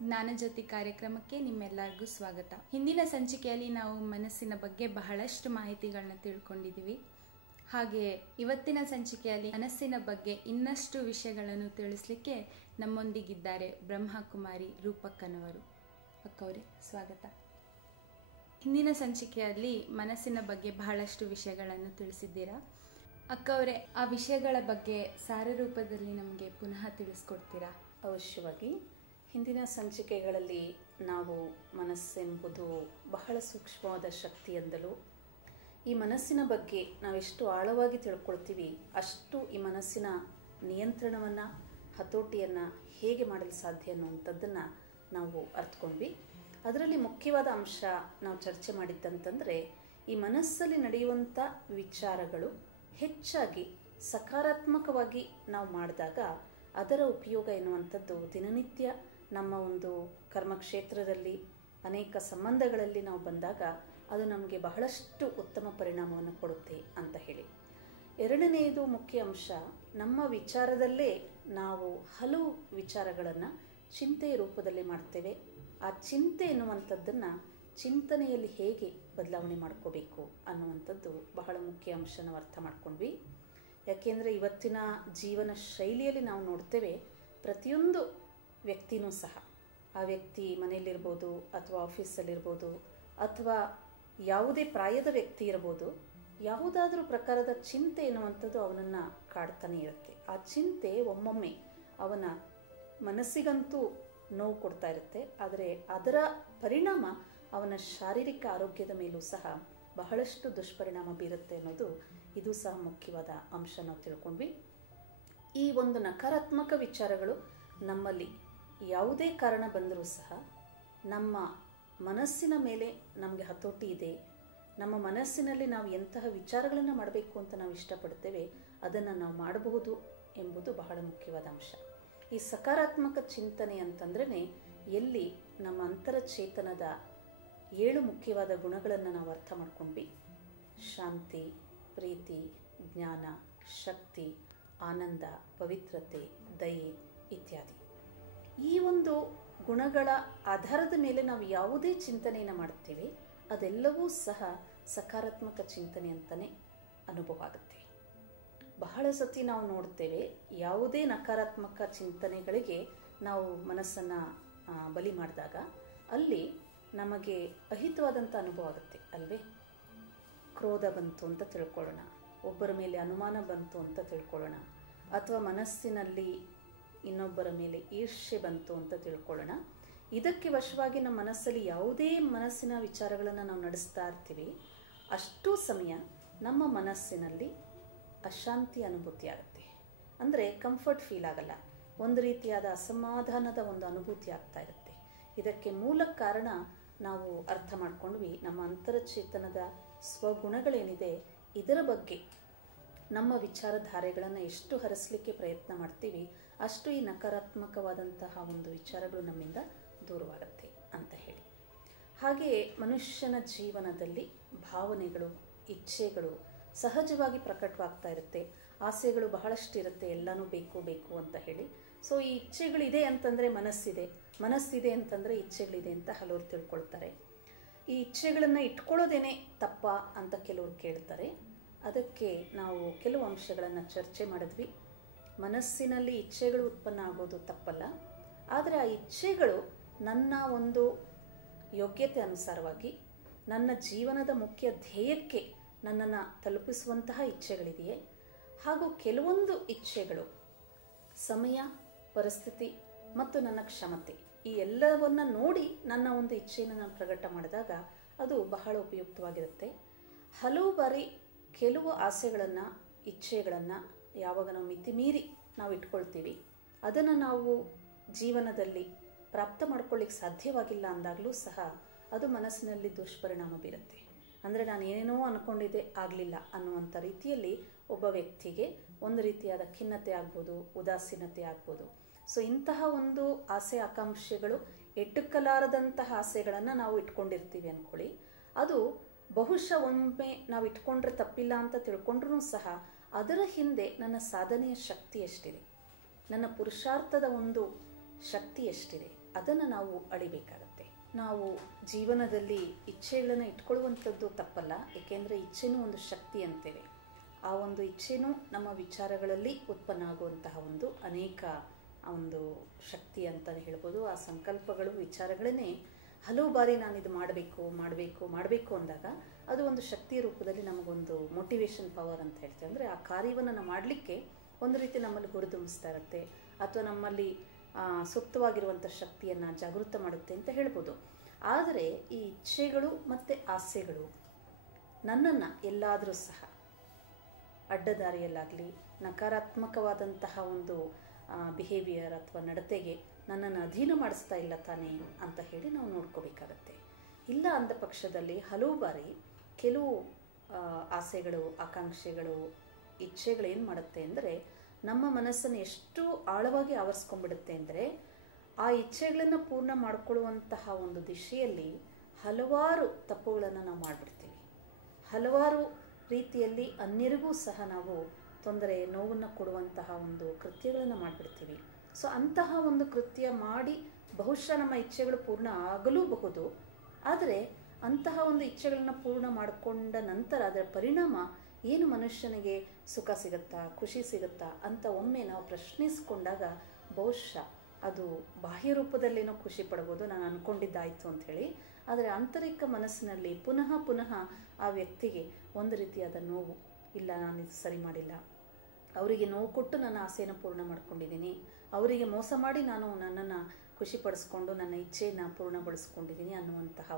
ಜ್ಞಾನಜ್ಯೋತಿ ಕಾರ್ಯಕ್ರಮಕ್ಕೆ ನಿಮ್ಮೆಲ್ಲರಿಗೂ ಸ್ವಾಗತ. ಹಿಂದಿನ ಸಂಚಿಕೆಯಲ್ಲಿ ನಾವು ಮನಸ್ಸಿನ ಬಗ್ಗೆ ಬಹಳಷ್ಟು ಮಾಹಿತಿಗಳನ್ನ ತಿಳ್ಕೊಂಡಿದ್ದೀವಿ. ಹಾಗೆ ಇವತ್ತಿನ ಸಂಚಿಕೆಯಲ್ಲಿ ಮನಸ್ಸಿನ ಬಗ್ಗೆ ಇನ್ನಷ್ಟು ವಿಷಯಗಳನ್ನು ತಿಳಿಸ್ಲಿಕ್ಕೆ ನಮ್ಮೊಂದಿಗಿದ್ದಾರೆ ಬ್ರಹ್ಮಕುಮಾರಿ ರೂಪಕ್ಕನವರು. ಅಕ್ಕವರೇ ಸ್ವಾಗತ. ಹಿಂದಿನ ಸಂಚಿಕೆಯಲ್ಲಿ ಮನಸ್ಸಿನ ಬಗ್ಗೆ ಬಹಳಷ್ಟು ವಿಷಯಗಳನ್ನು ತಿಳಿಸಿದ್ದೀರಾ. ಅಕ್ಕವರೇ, ಆ ವಿಷಯಗಳ ಬಗ್ಗೆ ಸಾರರೂಪದಲ್ಲಿ ನಮಗೆ ಪುನಃ ತಿಳಿಸ್ಕೊಡ್ತೀರಾ? ಅವಶ್ಯವಾಗಿ. ಹಿಂದಿನ ಸಂಚಿಕೆಗಳಲ್ಲಿ ನಾವು ಮನಸ್ಸೆಂಬುದು ಬಹಳ ಸೂಕ್ಷ್ಮವಾದ ಶಕ್ತಿ ಎಂದಲೂ, ಈ ಮನಸ್ಸಿನ ಬಗ್ಗೆ ನಾವೆಷ್ಟು ಆಳವಾಗಿ ತಿಳ್ಕೊಳ್ತೀವಿ ಅಷ್ಟು ಈ ಮನಸ್ಸಿನ ನಿಯಂತ್ರಣವನ್ನು, ಹತೋಟಿಯನ್ನು ಹೇಗೆ ಮಾಡಲು ಸಾಧ್ಯ ಅನ್ನುವಂಥದ್ದನ್ನು ನಾವು ಅರ್ಥಕೊಂಡ್ವಿ. ಅದರಲ್ಲಿ ಮುಖ್ಯವಾದ ಅಂಶ ನಾವು ಚರ್ಚೆ ಮಾಡಿದ್ದಂತಂದರೆ, ಈ ಮನಸ್ಸಲ್ಲಿ ನಡೆಯುವಂಥ ವಿಚಾರಗಳು ಹೆಚ್ಚಾಗಿ ಸಕಾರಾತ್ಮಕವಾಗಿ ನಾವು ಮಾಡಿದಾಗ ಅದರ ಉಪಯೋಗ ಎನ್ನುವಂಥದ್ದು ದಿನನಿತ್ಯ ನಮ್ಮ ಒಂದು ಕರ್ಮಕ್ಷೇತ್ರದಲ್ಲಿ ಅನೇಕ ಸಂಬಂಧಗಳಲ್ಲಿ ನಾವು ಬಂದಾಗ ಅದು ನಮಗೆ ಬಹಳಷ್ಟು ಉತ್ತಮ ಪರಿಣಾಮವನ್ನು ಕೊಡುತ್ತೆ ಅಂತ ಹೇಳಿ. ಎರಡನೆಯದು ಮುಖ್ಯ ಅಂಶ, ನಮ್ಮ ವಿಚಾರದಲ್ಲೇ ನಾವು ಹಲವು ವಿಚಾರಗಳನ್ನು ಚಿಂತೆಯ ರೂಪದಲ್ಲಿ ಮಾಡ್ತೇವೆ. ಆ ಚಿಂತೆ ಎನ್ನುವಂಥದ್ದನ್ನು ಚಿಂತನೆಯಲ್ಲಿ ಹೇಗೆ ಬದಲಾವಣೆ ಮಾಡ್ಕೋಬೇಕು ಅನ್ನುವಂಥದ್ದು ಬಹಳ ಮುಖ್ಯ ಅಂಶ ನಾವು ಅರ್ಥ ಮಾಡ್ಕೊಂಡ್ವಿ. ಯಾಕೆಂದರೆ ಇವತ್ತಿನ ಜೀವನ ಶೈಲಿಯಲ್ಲಿ ನಾವು ನೋಡ್ತೇವೆ, ಪ್ರತಿಯೊಂದು ವ್ಯಕ್ತಿನೂ ಸಹ, ಆ ವ್ಯಕ್ತಿ ಮನೆಯಲ್ಲಿರ್ಬೋದು ಅಥವಾ ಆಫೀಸಲ್ಲಿರ್ಬೋದು ಅಥವಾ ಯಾವುದೇ ಪ್ರಾಯದ ವ್ಯಕ್ತಿ ಇರ್ಬೋದು, ಯಾವುದಾದ್ರೂ ಪ್ರಕಾರದ ಚಿಂತೆ ಎನ್ನುವಂಥದ್ದು ಅವನನ್ನು ಕಾಡ್ತಾನೆ ಇರುತ್ತೆ. ಆ ಚಿಂತೆ ಒಮ್ಮೊಮ್ಮೆ ಅವನ ಮನಸ್ಸಿಗಂತೂ ನೋವು ಕೊಡ್ತಾ ಇರುತ್ತೆ, ಆದರೆ ಅದರ ಪರಿಣಾಮ ಅವನ ಶಾರೀರಿಕ ಆರೋಗ್ಯದ ಮೇಲೂ ಸಹ ಬಹಳಷ್ಟು ದುಷ್ಪರಿಣಾಮ ಬೀರುತ್ತೆ ಅನ್ನೋದು ಇದು ಸಹ ಮುಖ್ಯವಾದ ಅಂಶ ನಾವು ತಿಳ್ಕೊಂಡ್ವಿ. ಈ ಒಂದು ನಕಾರಾತ್ಮಕ ವಿಚಾರಗಳು ನಮ್ಮಲ್ಲಿ ಯಾವುದೇ ಕಾರಣ ಬಂದರೂ ಸಹ ನಮ್ಮ ಮನಸ್ಸಿನ ಮೇಲೆ ನಮಗೆ ಹತೋಟಿ ಇದೆ, ನಮ್ಮ ಮನಸ್ಸಿನಲ್ಲಿ ನಾವು ಎಂತಹ ವಿಚಾರಗಳನ್ನು ಮಾಡಬೇಕು ಅಂತ ನಾವು ಇಷ್ಟಪಡ್ತೇವೆ ಅದನ್ನು ನಾವು ಮಾಡಬಹುದು ಎಂಬುದು ಬಹಳ ಮುಖ್ಯವಾದ ಅಂಶ. ಈ ಸಕಾರಾತ್ಮಕ ಚಿಂತನೆ ಅಂತಂದ್ರೇ ಎಲ್ಲಿ ನಮ್ಮ ಅಂತರಚೇತನದ 7 ಮುಖ್ಯವಾದ ಗುಣಗಳನ್ನು ನಾವು ಅರ್ಥ ಮಾಡ್ಕೊಂಡ್ವಿ: ಶಾಂತಿ, ಪ್ರೀತಿ, ಜ್ಞಾನ, ಶಕ್ತಿ, ಆನಂದ, ಪವಿತ್ರತೆ, ದಯೆ ಇತ್ಯಾದಿ. ಈ ಒಂದು ಗುಣಗಳ ಆಧಾರದ ಮೇಲೆ ನಾವು ಯಾವುದೇ ಚಿಂತನೆಯನ್ನು ಮಾಡ್ತೇವೆ ಅದೆಲ್ಲವೂ ಸಹ ಸಕಾರಾತ್ಮಕ ಚಿಂತನೆ ಅಂತಲೇ ಅನುಭವ ಆಗುತ್ತೆ. ಬಹಳ ಸತಿ ನಾವು ನೋಡ್ತೇವೆ, ಯಾವುದೇ ನಕಾರಾತ್ಮಕ ಚಿಂತನೆಗಳಿಗೆ ನಾವು ಮನಸ್ಸನ್ನು ಬಲಿ ಮಾಡಿದಾಗ ಅಲ್ಲಿ ನಮಗೆ ಅಹಿತವಾದಂಥ ಅನುಭವ ಆಗುತ್ತೆ ಅಲ್ವೇ? ಕ್ರೋಧ ಬಂತು ಅಂತ ತಿಳ್ಕೊಳ್ಳೋಣ, ಒಬ್ಬರ ಮೇಲೆ ಅನುಮಾನ ಬಂತು ಅಂತ ತಿಳ್ಕೊಳ್ಳೋಣ, ಅಥವಾ ಮನಸ್ಸಿನಲ್ಲಿ ಇನ್ನೊಬ್ಬರ ಮೇಲೆ ಈರ್ಷ್ಯೆ ಬಂತು ಅಂತ ತಿಳ್ಕೊಳ್ಳೋಣ. ಇದಕ್ಕೆ ವಶವಾಗಿ ನಮ್ಮ ಮನಸ್ಸಲ್ಲಿ ಯಾವುದೇ ಮನಸ್ಸಿನ ವಿಚಾರಗಳನ್ನು ನಾವು ನಡೆಸ್ತಾ ಇರ್ತೀವಿ, ಅಷ್ಟೂ ಸಮಯ ನಮ್ಮ ಮನಸ್ಸಿನಲ್ಲಿ ಅಶಾಂತಿ ಅನುಭೂತಿ ಆಗುತ್ತೆ. ಅಂದರೆ ಕಂಫರ್ಟ್ ಫೀಲ್ ಆಗಲ್ಲ, ಒಂದು ರೀತಿಯಾದ ಅಸಮಾಧಾನದ ಒಂದು ಅನುಭೂತಿ ಆಗ್ತಾ ಇರುತ್ತೆ. ಇದಕ್ಕೆ ಮೂಲ ಕಾರಣ ನಾವು ಅರ್ಥ ಮಾಡ್ಕೊಂಡ್ವಿ, ನಮ್ಮ ಅಂತರಚೇತನದ ಸ್ವಗುಣಗಳೇನಿದೆ ಇದರ ಬಗ್ಗೆ ನಮ್ಮ ವಿಚಾರಧಾರೆಗಳನ್ನು ಎಷ್ಟು ಹರಿಸಲಿಕ್ಕೆ ಪ್ರಯತ್ನ ಮಾಡ್ತೀವಿ ಅಷ್ಟು ಈ ನಕಾರಾತ್ಮಕವಾದಂತಹ ಒಂದು ವಿಚಾರಗಳು ನಮ್ಮಿಂದ ದೂರವಾಗುತ್ತೆ ಅಂತ ಹೇಳಿ. ಹಾಗೆಯೇ ಮನುಷ್ಯನ ಜೀವನದಲ್ಲಿ ಭಾವನೆಗಳು, ಇಚ್ಛೆಗಳು ಸಹಜವಾಗಿ ಪ್ರಕಟವಾಗ್ತಾ ಇರುತ್ತೆ. ಆಸೆಗಳು ಬಹಳಷ್ಟು ಇರುತ್ತೆ, ಎಲ್ಲನೂ ಬೇಕು ಬೇಕು ಅಂತ ಹೇಳಿ. ಸೊ ಈ ಇಚ್ಛೆಗಳಿದೆ ಅಂತಂದರೆ ಮನಸ್ಸಿದೆ, ಮನಸ್ಸಿದೆ ಅಂತಂದರೆ ಇಚ್ಛೆಗಳಿದೆ ಅಂತ ಹಲವರು ತಿಳ್ಕೊಳ್ತಾರೆ. ಈ ಇಚ್ಛೆಗಳನ್ನು ಇಟ್ಕೊಳ್ಳೋದೇನೆ ತಪ್ಪ ಅಂತ ಕೆಲವರು ಕೇಳ್ತಾರೆ. ಅದಕ್ಕೆ ನಾವು ಕೆಲವು ಅಂಶಗಳನ್ನು ಚರ್ಚೆ ಮಾಡಿದ್ವಿ. ಮನಸ್ಸಿನಲ್ಲಿ ಇಚ್ಛೆಗಳು ಉತ್ಪನ್ನ ಆಗೋದು ತಪ್ಪಲ್ಲ, ಆದರೆ ಆ ಇಚ್ಛೆಗಳು ನನ್ನ ಒಂದು ಯೋಗ್ಯತೆ ಅನುಸಾರವಾಗಿ ನನ್ನ ಜೀವನದ ಮುಖ್ಯ ಧ್ಯೇಯಕ್ಕೆ ನನ್ನನ್ನು ತಲುಪಿಸುವಂತಹ ಇಚ್ಛೆಗಳಿದೆಯೇ, ಹಾಗೂ ಕೆಲವೊಂದು ಇಚ್ಛೆಗಳು ಸಮಯ, ಪರಿಸ್ಥಿತಿ ಮತ್ತು ನನ್ನ ಕ್ಷಮತೆ ಈ ಎಲ್ಲವನ್ನು ನೋಡಿ ನನ್ನ ಒಂದು ಇಚ್ಛೆಯನ್ನು ನಾನು ಪ್ರಕಟ ಮಾಡಿದಾಗ ಅದು ಬಹಳ ಉಪಯುಕ್ತವಾಗಿರುತ್ತೆ. ಹಲವು ಬಾರಿ ಕೆಲವು ಆಸೆಗಳನ್ನು, ಇಚ್ಛೆಗಳನ್ನು ಯಾವಾಗ ನಾವು ಮಿತಿಮೀರಿ ನಾವು ಇಟ್ಕೊಳ್ತೀವಿ, ಅದನ್ನು ನಾವು ಜೀವನದಲ್ಲಿ ಪ್ರಾಪ್ತ ಮಾಡ್ಕೊಳ್ಳಿಕ್ಕೆ ಸಾಧ್ಯವಾಗಿಲ್ಲ ಅಂದಾಗಲೂ ಸಹ ಅದು ಮನಸ್ಸಿನಲ್ಲಿ ದುಷ್ಪರಿಣಾಮ ಬೀರುತ್ತೆ. ಅಂದರೆ ನಾನು ಏನೇನೋ ಅಂದ್ಕೊಂಡಿದ್ದೆ ಆಗಲಿಲ್ಲ ಅನ್ನುವಂಥ ರೀತಿಯಲ್ಲಿ ಒಬ್ಬ ವ್ಯಕ್ತಿಗೆ ಒಂದು ರೀತಿಯಾದ ಖಿನ್ನತೆ ಆಗ್ಬೋದು, ಉದಾಸೀನತೆ ಆಗ್ಬೋದು. ಸೊ ಇಂತಹ ಒಂದು ಆಸೆ ಆಕಾಂಕ್ಷೆಗಳು, ಎಟ್ಟುಕಲಾರದಂತಹ ಆಸೆಗಳನ್ನು ನಾವು ಇಟ್ಕೊಂಡಿರ್ತೀವಿ ಅಂದ್ಕೊಳ್ಳಿ. ಅದು ಬಹುಶಃ ಒಮ್ಮೆ ನಾವು ಇಟ್ಕೊಂಡ್ರೆ ತಪ್ಪಿಲ್ಲ ಅಂತ ತಿಳ್ಕೊಂಡ್ರೂ ಸಹ ಅದರ ಹಿಂದೆ ನನ್ನ ಸಾಧನೆಯ ಶಕ್ತಿ ಎಷ್ಟಿದೆ, ನನ್ನ ಪುರುಷಾರ್ಥದ ಒಂದು ಶಕ್ತಿ ಎಷ್ಟಿದೆ, ಅದನ್ನು ನಾವು ಅಳಿಬೇಕಾಗತ್ತೆ. ನಾವು ಜೀವನದಲ್ಲಿ ಇಚ್ಛೆಗಳನ್ನು ಇಟ್ಕೊಳ್ಳುವಂಥದ್ದು ತಪ್ಪಲ್ಲ, ಏಕೆಂದರೆ ಇಚ್ಛೆನೂ ಒಂದು ಶಕ್ತಿ ಅಂತೇವೆ. ಆ ಒಂದು ಇಚ್ಛೆನೂ ನಮ್ಮ ವಿಚಾರಗಳಲ್ಲಿ ಉತ್ಪನ್ನ ಆಗುವಂತಹ ಅನೇಕ ಒಂದು ಶಕ್ತಿ ಅಂತಲೇ ಹೇಳ್ಬೋದು. ಆ ಸಂಕಲ್ಪಗಳು ವಿಚಾರಗಳನ್ನೇ ಹಲವು ಬಾರಿ ನಾನು ಇದು ಮಾಡಬೇಕು ಮಾಡಬೇಕು ಮಾಡಬೇಕು ಅಂದಾಗ ಅದು ಒಂದು ಶಕ್ತಿಯ ರೂಪದಲ್ಲಿ ನಮಗೊಂದು ಮೋಟಿವೇಶನ್ ಪವರ್ ಅಂತ ಹೇಳ್ತೇವೆ. ಅಂದರೆ ಆ ಕಾರ್ಯವನ್ನು ನಾವು ಮಾಡಲಿಕ್ಕೆ ಒಂದು ರೀತಿ ನಮ್ಮಲ್ಲಿ ಹುರಿದುಂಬಿಸ್ತಾ ಇರುತ್ತೆ, ಅಥವಾ ನಮ್ಮಲ್ಲಿ ಸುಪ್ತವಾಗಿರುವಂಥ ಶಕ್ತಿಯನ್ನು ಜಾಗೃತ ಮಾಡುತ್ತೆ ಅಂತ ಹೇಳ್ಬೋದು. ಆದರೆ ಈ ಇಚ್ಛೆಗಳು ಮತ್ತು ಆಸೆಗಳು ನನ್ನನ್ನು ಎಲ್ಲಾದರೂ ಸಹ ಅಡ್ಡದಾರಿಯಲ್ಲಾಗಲಿ ನಕಾರಾತ್ಮಕವಾದಂತಹ ಬಿಹೇವಿಯರ್ ಅಥವಾ ನಡತೆಗೆ ನನ್ನನ್ನು ಅಧೀನ ಮಾಡಿಸ್ತಾ ಇಲ್ಲ ತಾನೇ ಅಂತ ಹೇಳಿ ನಾವು ನೋಡ್ಕೋಬೇಕಾಗತ್ತೆ. ಇಲ್ಲ ಅಂದ ಪಕ್ಷದಲ್ಲಿ ಹಲವು ಬಾರಿ ಕೆಲವು ಆಸೆಗಳು, ಆಕಾಂಕ್ಷೆಗಳು, ಇಚ್ಛೆಗಳು ಏನು ಮಾಡುತ್ತೆ ಅಂದರೆ ನಮ್ಮ ಮನಸ್ಸನ್ನು ಎಷ್ಟು ಆಳವಾಗಿ ಆವರಿಸ್ಕೊಂಡ್ಬಿಡುತ್ತೆ ಅಂದರೆ ಆ ಇಚ್ಛೆಗಳನ್ನು ಪೂರ್ಣ ಮಾಡಿಕೊಳ್ಳುವಂತಹ ದಿಶೆಯಲ್ಲಿ ಹಲವಾರು ತಪ್ಪುಗಳನ್ನು ನಾವು ಮಾಡಿಬಿಡ್ತೀವಿ. ಹಲವಾರು ರೀತಿಯಲ್ಲಿ ಅನ್ಯರಿಗೂ ಸಹ ನಾವು ತೊಂದರೆ, ನೋವನ್ನು ಕೊಡುವಂತಹ ಕೃತ್ಯಗಳನ್ನು ಮಾಡಿಬಿಡ್ತೀವಿ. ಸೊ ಅಂತಹ ಕೃತ್ಯ ಮಾಡಿ ಬಹುಶಃ ನಮ್ಮ ಇಚ್ಛೆಗಳು ಪೂರ್ಣ ಆಗಲೂಬಹುದು. ಆದರೆ ಅಂತಹ ಇಚ್ಛೆಗಳನ್ನು ಪೂರ್ಣ ಮಾಡಿಕೊಂಡ ನಂತರ ಅದರ ಪರಿಣಾಮ ಏನು, ಮನುಷ್ಯನಿಗೆ ಸುಖ ಸಿಗುತ್ತಾ, ಖುಷಿ ಸಿಗುತ್ತಾ ಅಂತ ಒಮ್ಮೆ ನಾವು ಪ್ರಶ್ನಿಸಿಕೊಂಡಾಗ ಬಹುಶಃ ಅದು ಬಾಹ್ಯ ರೂಪದಲ್ಲೇನೋ ಖುಷಿ ಪಡ್ಬೋದು, ನಾನು ಅಂದ್ಕೊಂಡಿದ್ದಾಯಿತು ಅಂಥೇಳಿ. ಆದರೆ ಆಂತರಿಕ ಮನಸ್ಸಿನಲ್ಲಿ ಪುನಃ ಪುನಃ ಆ ವ್ಯಕ್ತಿಗೆ ಒಂದು ರೀತಿಯಾದ ನೋವು, ಇಲ್ಲ ನಾನು ಇದು ಸರಿ ಮಾಡಿಲ್ಲ, ಅವರಿಗೆ ನೋವು ಕೊಟ್ಟು ನನ್ನ ಆಸೆಯನ್ನು ಪೂರ್ಣ ಮಾಡ್ಕೊಂಡಿದ್ದೀನಿ, ಅವರಿಗೆ ಮೋಸ ಮಾಡಿ ನಾನು ನನ್ನನ್ನು ಖುಷಿಪಡಿಸ್ಕೊಂಡು ನನ್ನ ಇಚ್ಛೆಯನ್ನು ಪೂರ್ಣಗೊಳಿಸ್ಕೊಂಡಿದ್ದೀನಿ ಅನ್ನುವಂತಹ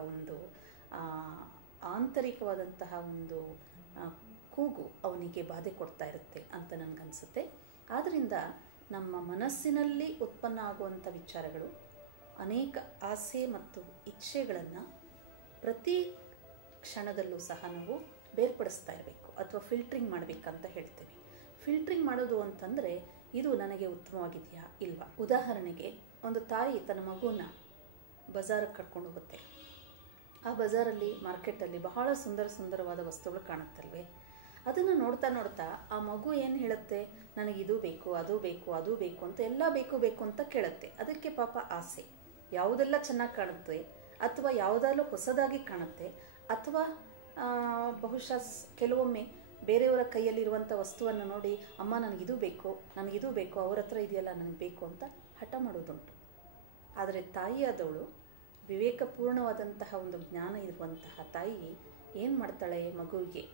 ಆಂತರಿಕವಾದಂತಹ ಕೂಗು ಅವನಿಗೆ ಬಾಧೆ ಕೊಡ್ತಾ ಇರುತ್ತೆ ಅಂತ ನನಗನ್ಸುತ್ತೆ. ಆದ್ದರಿಂದ ನಮ್ಮ ಮನಸ್ಸಿನಲ್ಲಿ ಉತ್ಪನ್ನ ಆಗುವಂಥ ವಿಚಾರಗಳು, ಅನೇಕ ಆಸೆ ಮತ್ತು ಇಚ್ಛೆಗಳನ್ನು ಪ್ರತಿ ಕ್ಷಣದಲ್ಲೂ ಸಹ ನಾವು ಬೇರ್ಪಡಿಸ್ತಾ ಇರಬೇಕು ಅಥವಾ ಫಿಲ್ಟ್ರಿಂಗ್ ಮಾಡಬೇಕಂತ ಹೇಳ್ತೀವಿ. ಫಿಲ್ಟ್ರಿಂಗ್ ಮಾಡೋದು ಅಂತಂದರೆ ಇದು ನನಗೆ ಉತ್ತಮವಾಗಿದೆಯಾ ಇಲ್ವಾ. ಉದಾಹರಣೆಗೆ ಒಂದು ತಾಯಿ ತನ್ನ ಮಗುನ ಬಜಾರಿಗೆ ಕರ್ಕೊಂಡು ಹೋಗುತ್ತೆ. ಆ ಬಜಾರಲ್ಲಿ, ಮಾರ್ಕೆಟಲ್ಲಿ ಬಹಳ ಸುಂದರವಾದ ವಸ್ತುಗಳು ಕಾಣುತ್ತಲ್ವೇ. ಅದನ್ನು ನೋಡ್ತಾ ನೋಡ್ತಾ ಆ ಮಗು ಏನು ಹೇಳುತ್ತೆ, ನನಗಿದು ಬೇಕು, ಅದು ಬೇಕು, ಅದು ಬೇಕು ಅಂತ, ಎಲ್ಲ ಬೇಕು ಅಂತ ಕೇಳುತ್ತೆ. ಅದಕ್ಕೆ ಪಾಪ ಆಸೆ, ಯಾವುದೆಲ್ಲ ಚೆನ್ನಾಗಿ ಕಾಣುತ್ತೆ ಅಥವಾ ಯಾವುದಾದ್ರೂ ಹೊಸದಾಗಿ ಕಾಣುತ್ತೆ, ಅಥವಾ ಬಹುಶಃ ಕೆಲವೊಮ್ಮೆ ಬೇರೆಯವರ ಕೈಯಲ್ಲಿರುವಂಥ ವಸ್ತುವನ್ನು ನೋಡಿ ಅಮ್ಮ ನನಗಿದು ಬೇಕು, ಅವ್ರ ಹತ್ರ ಇದೆಯಲ್ಲ ನನಗೆ ಬೇಕು ಅಂತ ಹಠ ಮಾಡೋದುಂಟು. ಆದರೆ ತಾಯಿಯಾದವಳು, ವಿವೇಕಪೂರ್ಣವಾದಂತಹ ಜ್ಞಾನ ಇರುವಂತಹ ತಾಯಿ ಏನು ಮಾಡ್ತಾಳೆ, ಮಗುವಿಗೆ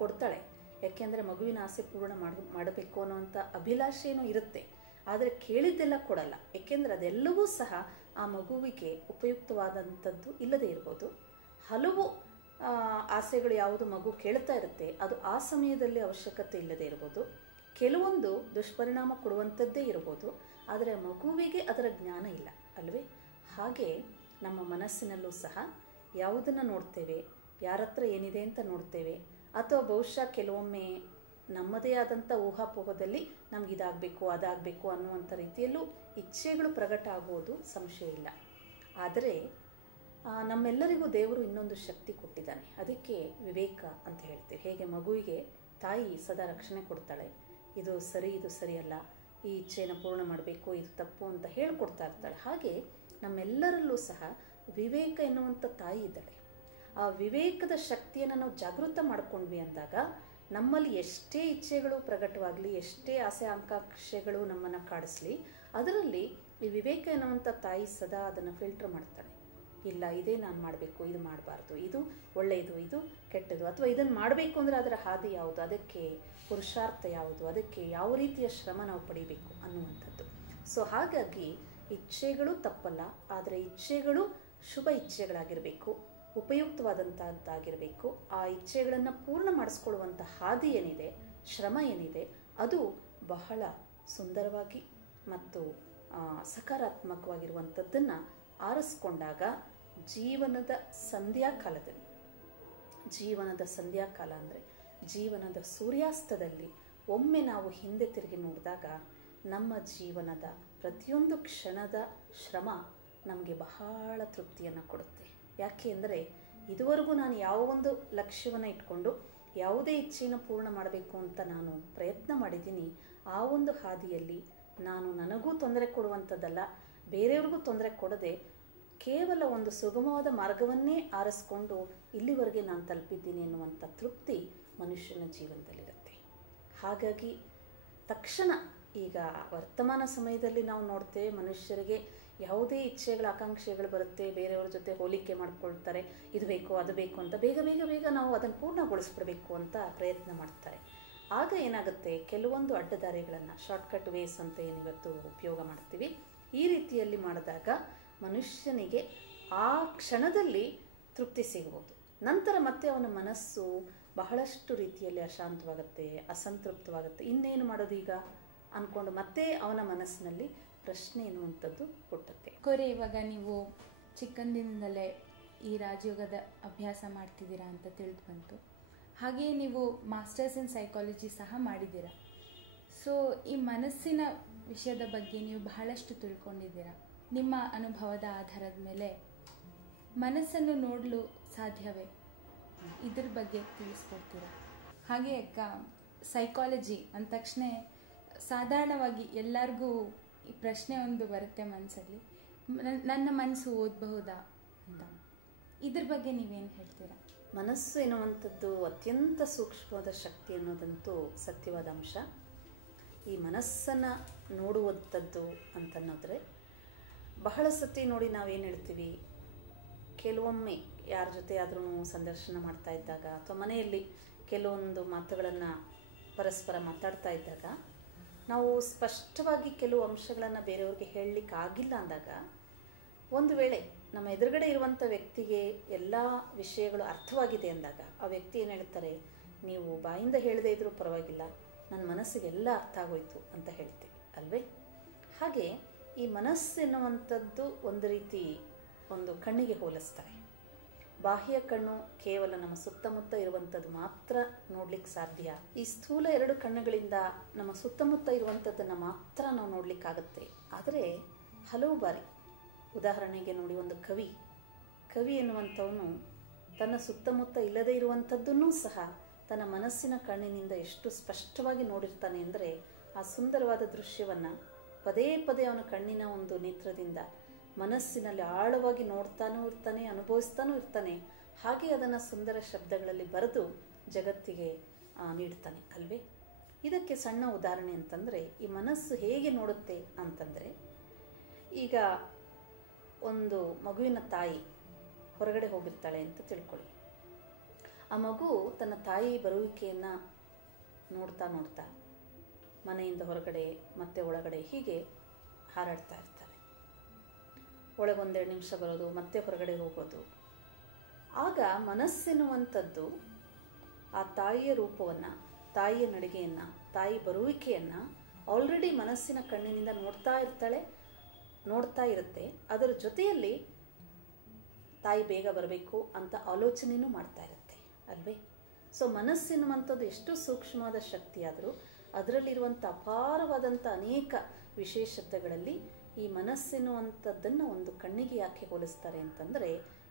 ಕೊಡ್ತಾಳೆ. ಯಾಕೆಂದರೆ ಮಗುವಿನ ಆಸೆ ಪೂರ್ಣ ಮಾಡಬೇಕು ಅನ್ನೋವಂಥ ಅಭಿಲಾಷೆಯೂ ಇರುತ್ತೆ. ಆದರೆ ಕೇಳಿದ್ದೆಲ್ಲ ಕೊಡಲ್ಲ, ಏಕೆಂದರೆ ಅದೆಲ್ಲವೂ ಸಹ ಆ ಮಗುವಿಗೆ ಉಪಯುಕ್ತವಾದಂಥದ್ದು ಇಲ್ಲದೇ ಇರ್ಬೋದು. ಹಲವು ಆಸೆಗಳು ಯಾವುದು ಮಗು ಕೇಳ್ತಾ ಇರುತ್ತೆ ಅದು ಆ ಸಮಯದಲ್ಲಿ ಅವಶ್ಯಕತೆ ಇಲ್ಲದೆ ಇರ್ಬೋದು, ಕೆಲವೊಂದು ದುಷ್ಪರಿಣಾಮ ಕೊಡುವಂಥದ್ದೇ ಇರ್ಬೋದು. ಆದರೆ ಮಗುವಿಗೆ ಅದರ ಜ್ಞಾನ ಇಲ್ಲ ಅಲ್ವೇ. ಹಾಗೆ ನಮ್ಮ ಮನಸ್ಸಿನಲ್ಲೂ ಸಹ ಯಾವುದನ್ನು ನೋಡ್ತೇವೆ, ಯಾರ ಹತ್ರ ಏನಿದೆ ಅಂತ ನೋಡ್ತೇವೆ, ಅಥವಾ ಬಹುಶಃ ಕೆಲವೊಮ್ಮೆ ನಮ್ಮದೇ ಆದಂಥ ಊಹಾಪೋಹದಲ್ಲಿ ನಮಗಿದಾಗಬೇಕು, ಅದಾಗಬೇಕು ಅನ್ನುವಂಥ ರೀತಿಯಲ್ಲೂ ಇಚ್ಛೆಗಳು ಪ್ರಕಟ ಆಗುವುದು ಸಂಶಯ ಇಲ್ಲ. ಆದರೆ ನಮ್ಮೆಲ್ಲರಿಗೂ ದೇವರು ಇನ್ನೊಂದು ಶಕ್ತಿ ಕೊಟ್ಟಿದ್ದಾನೆ, ಅದಕ್ಕೆ ವಿವೇಕ ಅಂತ ಹೇಳ್ತೇವೆ. ಹೇಗೆ ಮಗುವಿಗೆ ತಾಯಿ ಸದಾ ರಕ್ಷಣೆ ಕೊಡ್ತಾಳೆ, ಇದು ಸರಿ, ಇದು ಸರಿಯಲ್ಲ, ಈ ಇಚ್ಛೆಯನ್ನು ಪೂರ್ಣ ಮಾಡಬೇಕು, ಇದು ತಪ್ಪು ಅಂತ ಹೇಳ್ಕೊಡ್ತಾ ಇರ್ತಾಳೆ. ಹಾಗೆ ನಮ್ಮೆಲ್ಲರಲ್ಲೂ ಸಹ ವಿವೇಕ ಎನ್ನುವಂಥ ತಾಯಿ ಇದ್ದಾಳೆ. ಆ ವಿವೇಕದ ಶಕ್ತಿಯನ್ನು ನಾವು ಜಾಗೃತ ಮಾಡಿಕೊಂಡ್ವಿ ಅಂದಾಗ ನಮ್ಮಲ್ಲಿ ಎಷ್ಟೇ ಇಚ್ಛೆಗಳು ಪ್ರಕಟವಾಗಲಿ, ಎಷ್ಟೇ ಆಸೆ ಆಕಾಂಕ್ಷೆಗಳು ನಮ್ಮನ್ನು ಕಾಡಿಸ್ಲಿ, ಅದರಲ್ಲಿ ಈ ವಿವೇಕ ಎನ್ನುವಂಥ ತಾಯಿ ಸದಾ ಅದನ್ನು ಫಿಲ್ಟರ್ ಮಾಡ್ತಾಳೆ. ಇಲ್ಲ, ಇದೇ ನಾನು ಮಾಡಬೇಕು, ಇದು ಮಾಡಬಾರ್ದು, ಇದು ಒಳ್ಳೆಯದು, ಇದು ಕೆಟ್ಟದು, ಅಥವಾ ಇದನ್ನು ಮಾಡಬೇಕು ಅಂದರೆ ಅದರ ಹಾದಿ ಯಾವುದು, ಅದಕ್ಕೆ ಪುರುಷಾರ್ಥ ಯಾವುದು, ಅದಕ್ಕೆ ಯಾವ ರೀತಿಯ ಶ್ರಮ ನಾವು ಪಡಿಬೇಕು ಅನ್ನುವಂಥದ್ದು. ಸೊ ಹಾಗಾಗಿ ಇಚ್ಛೆಗಳು ತಪ್ಪಲ್ಲ, ಆದರೆ ಇಚ್ಛೆಗಳು ಶುಭ ಇಚ್ಛೆಗಳಾಗಿರಬೇಕು, ಉಪಯುಕ್ತವಾದಂಥದ್ದಾಗಿರಬೇಕು. ಆ ಇಚ್ಛೆಗಳನ್ನು ಪೂರ್ಣ ಮಾಡಿಸ್ಕೊಳ್ಳುವಂಥ ಹಾದಿ ಏನಿದೆ, ಶ್ರಮ ಏನಿದೆ, ಅದು ಬಹಳ ಸುಂದರವಾಗಿ ಮತ್ತು ಸಕಾರಾತ್ಮಕವಾಗಿರುವಂಥದ್ದನ್ನು ಆರಿಸ್ಕೊಂಡಾಗ ಜೀವನದ ಸಂಧ್ಯಾಕಾಲದಲ್ಲಿ, ಜೀವನದ ಸಂಧ್ಯಾಕಾಲ ಅಂದರೆ ಜೀವನದ ಸೂರ್ಯಾಸ್ತದಲ್ಲಿ ಒಮ್ಮೆ ನಾವು ಹಿಂದೆ ತಿರುಗಿ ನೋಡಿದಾಗ ನಮ್ಮ ಜೀವನದ ಪ್ರತಿಯೊಂದು ಕ್ಷಣದ ಶ್ರಮ ನಮಗೆ ಬಹಳ ತೃಪ್ತಿಯನ್ನು ಕೊಡುತ್ತೆ. ಯಾಕೆ ಅಂದರೆ ಇದುವರೆಗೂ ನಾನು ಯಾವ ಒಂದು ಲಕ್ಷ್ಯವನ್ನು ಇಟ್ಕೊಂಡು ಯಾವುದೇ ಇಚ್ಛೆಯನ್ನು ಪೂರ್ಣ ಮಾಡಬೇಕು ಅಂತ ನಾನು ಪ್ರಯತ್ನ ಮಾಡಿದ್ದೀನಿ, ಆ ಒಂದು ಹಾದಿಯಲ್ಲಿ ನಾನು ನನಗೂ ತೊಂದರೆ ಕೊಡುವಂಥದ್ದಲ್ಲ, ಬೇರೆಯವ್ರಿಗೂ ತೊಂದರೆ ಕೊಡದೆ ಕೇವಲ ಒಂದು ಸುಗಮವಾದ ಮಾರ್ಗವನ್ನೇ ಆರಿಸ್ಕೊಂಡು ಇಲ್ಲಿವರೆಗೆ ನಾನು ತಲುಪಿದ್ದೀನಿ ಎನ್ನುವಂಥ ತೃಪ್ತಿ ಮನುಷ್ಯನ ಜೀವನದಲ್ಲಿರುತ್ತೆ. ಹಾಗಾಗಿ ತಕ್ಷಣ ಈಗ ವರ್ತಮಾನ ಸಮಯದಲ್ಲಿ ನಾವು ನೋಡ್ತೇವೆ, ಮನುಷ್ಯರಿಗೆ ಯಾವುದೇ ಇಚ್ಛೆಗಳ ಆಕಾಂಕ್ಷೆಗಳು ಬರುತ್ತೆ, ಬೇರೆಯವ್ರ ಜೊತೆ ಹೋಲಿಕೆ ಮಾಡ್ಕೊಳ್ತಾರೆ, ಇದು ಬೇಕು ಅದು ಬೇಕು ಅಂತ ಬೇಗ ಬೇಗ ಬೇಗ ನಾವು ಅದನ್ನು ಪೂರ್ಣಗೊಳಿಸ್ಬಿಡ್ಬೇಕು ಅಂತ ಪ್ರಯತ್ನ ಮಾಡ್ತಾರೆ. ಆಗ ಏನಾಗುತ್ತೆ, ಕೆಲವೊಂದು ಅಡ್ಡದಾರಿಗಳನ್ನು, ಶಾರ್ಟ್ಕಟ್ ವೇಸ್ ಅಂತ ಏನಿವತ್ತು ಉಪಯೋಗ ಮಾಡ್ತೀವಿ, ಈ ರೀತಿಯಲ್ಲಿ ಮಾಡಿದಾಗ ಮನುಷ್ಯನಿಗೆ ಆ ಕ್ಷಣದಲ್ಲಿ ತೃಪ್ತಿ ಸಿಗ್ಬೋದು. ನಂತರ ಮತ್ತೆ ಅವನ ಮನಸ್ಸು ಬಹಳಷ್ಟು ರೀತಿಯಲ್ಲಿ ಅಶಾಂತವಾಗುತ್ತೆ, ಅಸಂತೃಪ್ತವಾಗುತ್ತೆ. ಇನ್ನೇನು ಮಾಡೋದು ಈಗ ಅಂದ್ಕೊಂಡು ಮತ್ತೆ ಅವನ ಮನಸ್ಸಿನಲ್ಲಿ ಪ್ರಶ್ನೆ ಎನ್ನುವಂಥದ್ದು ಹುಟ್ಟುತ್ತೆ. ಕೊರೆ, ಇವಾಗ ನೀವು ಚಿಕ್ಕಂದಿನಿಂದಲೇ ಈ ರಾಜಯೋಗದ ಅಭ್ಯಾಸ ಮಾಡ್ತಿದ್ದೀರಾ ಅಂತ ತಿಳಿದು ಬಂತು. ಹಾಗೆಯೇ ನೀವು ಮಾಸ್ಟರ್ಸ್ ಇನ್ ಸೈಕಾಲಜಿ ಸಹ ಮಾಡಿದ್ದೀರಾ. ಸೊ ಈ ಮನಸ್ಸಿನ ವಿಷಯದ ಬಗ್ಗೆ ನೀವು ಬಹಳಷ್ಟು ತಿಳ್ಕೊಂಡಿದ್ದೀರಾ. ನಿಮ್ಮ ಅನುಭವದ ಆಧಾರದ ಮೇಲೆ ಮನಸ್ಸನ್ನು ನೋಡಲು ಸಾಧ್ಯವೇ, ಇದ್ರ ಬಗ್ಗೆ ತಿಳಿಸ್ಕೊಡ್ತೀರಾ? ಹಾಗೆ ಸೈಕಾಲಜಿ ಅಂದ ತಕ್ಷಣ ಸಾಧಾರಣವಾಗಿ ಎಲ್ಲರಿಗೂ ಈ ಪ್ರಶ್ನೆ ಒಂದು ಬರುತ್ತೆ ಮನಸ್ಸಲ್ಲಿ, ನನ್ನ ಮನಸ್ಸು ಓದಬಹುದಾ ಅಂತ. ಇದ್ರ ಬಗ್ಗೆ ನೀವೇನು ಹೇಳ್ತೀರಾ? ಮನಸ್ಸು ಎನ್ನುವಂಥದ್ದು ಅತ್ಯಂತ ಸೂಕ್ಷ್ಮವಾದ ಶಕ್ತಿ ಅನ್ನೋದಂತೂ ಸತ್ಯವಾದ ಅಂಶ. ಈ ಮನಸ್ಸನ್ನು ನೋಡುವಂಥದ್ದು ಅಂತನ್ನೋದ್ರೆ ಬಹಳ ಸತಿ ನೋಡಿ ನಾವೇನು ಹೇಳ್ತೀವಿ, ಕೆಲವೊಮ್ಮೆ ಯಾರ ಜೊತೆ ಆದ್ರೂ ಸಂದರ್ಶನ ಮಾಡ್ತಾ ಇದ್ದಾಗ ಅಥವಾ ಮನೆಯಲ್ಲಿ ಕೆಲವೊಂದು ಮಾತುಗಳನ್ನು ಪರಸ್ಪರ ಮಾತಾಡ್ತಾ ಇದ್ದಾಗ ನಾವು ಸ್ಪಷ್ಟವಾಗಿ ಕೆಲವು ಅಂಶಗಳನ್ನು ಬೇರೆಯವ್ರಿಗೆ ಹೇಳಲಿಕ್ಕೆ ಆಗಿಲ್ಲ ಅಂದಾಗ, ಒಂದು ವೇಳೆ ನಮ್ಮ ಎದುರುಗಡೆ ಇರುವಂಥ ವ್ಯಕ್ತಿಗೆ ಎಲ್ಲ ವಿಷಯಗಳು ಅರ್ಥವಾಗಿದೆ ಅಂದಾಗ ಆ ವ್ಯಕ್ತಿ ಏನು ಹೇಳ್ತಾರೆ, ನೀವು ಬಾಯಿಂದ ಹೇಳದೇ ಇದ್ರೂ ಪರವಾಗಿಲ್ಲ, ನನ್ನ ಮನಸ್ಸಿಗೆ ಎಲ್ಲ ಅರ್ಥ ಆಗೋಯ್ತು ಅಂತ ಹೇಳ್ತೀವಿ ಅಲ್ವೇ? ಹಾಗೆ ಈ ಮನಸ್ಸು ಎನ್ನುವಂಥದ್ದು ಒಂದು ರೀತಿ ಒಂದು ಕಣ್ಣಿಗೆ ಹೋಲಿಸ್ತಾರೆ. ಬಾಹ್ಯ ಕಣ್ಣು ಕೇವಲ ನಮ್ಮ ಸುತ್ತಮುತ್ತ ಇರುವಂಥದ್ದು ಮಾತ್ರ ನೋಡ್ಲಿಕ್ಕೆ ಸಾಧ್ಯ. ಈ ಸ್ಥೂಲ ಎರಡು ಕಣ್ಣುಗಳಿಂದ ನಮ್ಮ ಸುತ್ತಮುತ್ತ ಇರುವಂಥದ್ದನ್ನು ಮಾತ್ರ ನಾವು ನೋಡ್ಲಿಕ್ಕಾಗತ್ತೆ. ಆದರೆ ಹಲವು ಬಾರಿ, ಉದಾಹರಣೆಗೆ ನೋಡಿ, ಒಂದು ಕವಿ ಎನ್ನುವಂಥವನು ತನ್ನ ಸುತ್ತಮುತ್ತ ಇಲ್ಲದೇ ಇರುವಂಥದ್ದನ್ನೂ ಸಹ ತನ್ನ ಮನಸ್ಸಿನ ಕಣ್ಣಿನಿಂದ ಎಷ್ಟು ಸ್ಪಷ್ಟವಾಗಿ ನೋಡಿರ್ತಾನೆ ಅಂದರೆ, ಆ ಸುಂದರವಾದ ದೃಶ್ಯವನ್ನು ಪದೇ ಪದೇ ಅವನ ಕಣ್ಣಿನ ಒಂದು ನೇತ್ರದಿಂದ ಮನಸ್ಸಿನಲ್ಲಿ ಆಳವಾಗಿ ನೋಡ್ತಾನೂ ಇರ್ತಾನೆ, ಅನುಭವಿಸ್ತಾನೂ ಇರ್ತಾನೆ. ಹಾಗೆ ಅದನ್ನು ಸುಂದರ ಶಬ್ದಗಳಲ್ಲಿ ಬರೆದು ಜಗತ್ತಿಗೆ ನೀಡ್ತಾನೆ ಅಲ್ವೇ? ಇದಕ್ಕೆ ಸಣ್ಣ ಉದಾಹರಣೆ ಅಂತಂದರೆ, ಈ ಮನಸ್ಸು ಹೇಗೆ ನೋಡುತ್ತೆ ಅಂತಂದರೆ, ಈಗ ಒಂದು ಮಗುವಿನ ತಾಯಿ ಹೊರಗಡೆ ಹೋಗಿರ್ತಾಳೆ ಅಂತ ತಿಳ್ಕೊಳ್ಳಿ. ಆ ಮಗು ತನ್ನ ತಾಯಿ ಬರುವಿಕೆಯನ್ನು ನೋಡ್ತಾ ನೋಡ್ತಾ ಮನೆಯಿಂದ ಹೊರಗಡೆ ಮತ್ತೆ ಒಳಗಡೆ ಹೀಗೆ ಹಾರಾಡ್ತಾ ಇರ್ತಾನೆ. ಒಳಗೊಂದೆರಡು ನಿಮಿಷ ಬರೋದು, ಮತ್ತೆ ಹೊರಗಡೆ ಹೋಗೋದು. ಆಗ ಮನಸ್ಸೆನ್ನುವಂಥದ್ದು ಆ ತಾಯಿಯ ರೂಪವನ್ನು, ತಾಯಿಯ ನಡಿಗೆಯನ್ನು, ತಾಯಿ ಬರುವಿಕೆಯನ್ನು ಆಲ್ರೆಡಿ ಮನಸ್ಸಿನ ಕಣ್ಣಿನಿಂದ ನೋಡ್ತಾ ಇರುತ್ತೆ. ಅದರ ಜೊತೆಯಲ್ಲಿ ತಾಯಿ ಬೇಗ ಬರಬೇಕು ಅಂತ ಆಲೋಚನೆಯೂ ಮಾಡ್ತಾ ಇರುತ್ತೆ ಅಲ್ವೇ? ಸೊ ಮನಸ್ಸೆನ್ನುವಂಥದ್ದು ಎಷ್ಟು ಸೂಕ್ಷ್ಮವಾದ ಶಕ್ತಿಯಾದರೂ ಅದರಲ್ಲಿರುವಂಥ ಅಪಾರವಾದಂಥ ಅನೇಕ ವಿಶೇಷತೆಗಳಲ್ಲಿ ಈ ಮನಸ್ಸೆನ್ನುವಂಥದ್ದನ್ನು ಒಂದು ಕಣ್ಣಿಗೆ ಯಾಕೆ ಹೋಲಿಸ್ತಾರೆ ಅಂತಂದರೆ,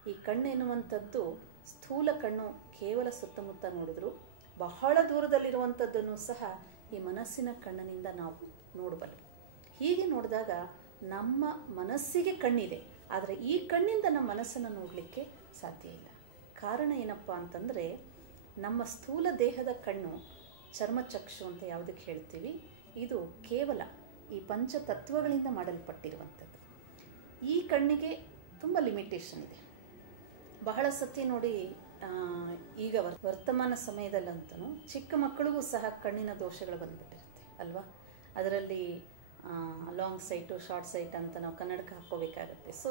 ಈ ಕಣ್ಣೆನ್ನುವಂಥದ್ದು ಸ್ಥೂಲ ಕಣ್ಣು ಕೇವಲ ಸುತ್ತಮುತ್ತ ನೋಡಿದ್ರು ಬಹಳ ದೂರದಲ್ಲಿರುವಂಥದ್ದನ್ನು ಸಹ ಈ ಮನಸ್ಸಿನ ಕಣ್ಣಿನಿಂದ ನಾವು ನೋಡಬಲ್ಲೆ. ಹೀಗೆ ನೋಡಿದಾಗ ನಮ್ಮ ಮನಸ್ಸಿಗೆ ಕಣ್ಣಿದೆ, ಆದರೆ ಈ ಕಣ್ಣಿಂದ ನಮ್ಮ ಮನಸ್ಸನ್ನು ನೋಡಲಿಕ್ಕೆ ಸಾಧ್ಯ ಇಲ್ಲ. ಕಾರಣ ಏನಪ್ಪ ಅಂತಂದರೆ, ನಮ್ಮ ಸ್ಥೂಲ ದೇಹದ ಕಣ್ಣು ಚರ್ಮಚಕ್ಷು ಅಂತ ಯಾವುದಕ್ಕೆ ಹೇಳ್ತೀವಿ, ಇದು ಕೇವಲ ಈ ಪಂಚತತ್ವಗಳಿಂದ ಮಾಡಲ್ಪಟ್ಟಿರುವಂಥದ್ದು. ಈ ಕಣ್ಣಿಗೆ ತುಂಬ ಲಿಮಿಟೇಷನ್ ಇದೆ. ಬಹಳ ಸತಿ ನೋಡಿ, ಈಗ ವರ್ತಮಾನ ಸಮಯದಲ್ಲಂತೂ ಚಿಕ್ಕ ಮಕ್ಕಳಿಗೂ ಸಹ ಕಣ್ಣಿನ ದೋಷಗಳು ಬಂದುಬಿಟ್ಟಿರುತ್ತೆ ಅಲ್ವಾ? ಅದರಲ್ಲಿ ಲಾಂಗ್ ಸೈಟು, ಶಾರ್ಟ್ ಸೈಟ್ ಅಂತ ನಾವು ಕನ್ನಡಕ ಹಾಕ್ಕೋಬೇಕಾಗತ್ತೆ. ಸೊ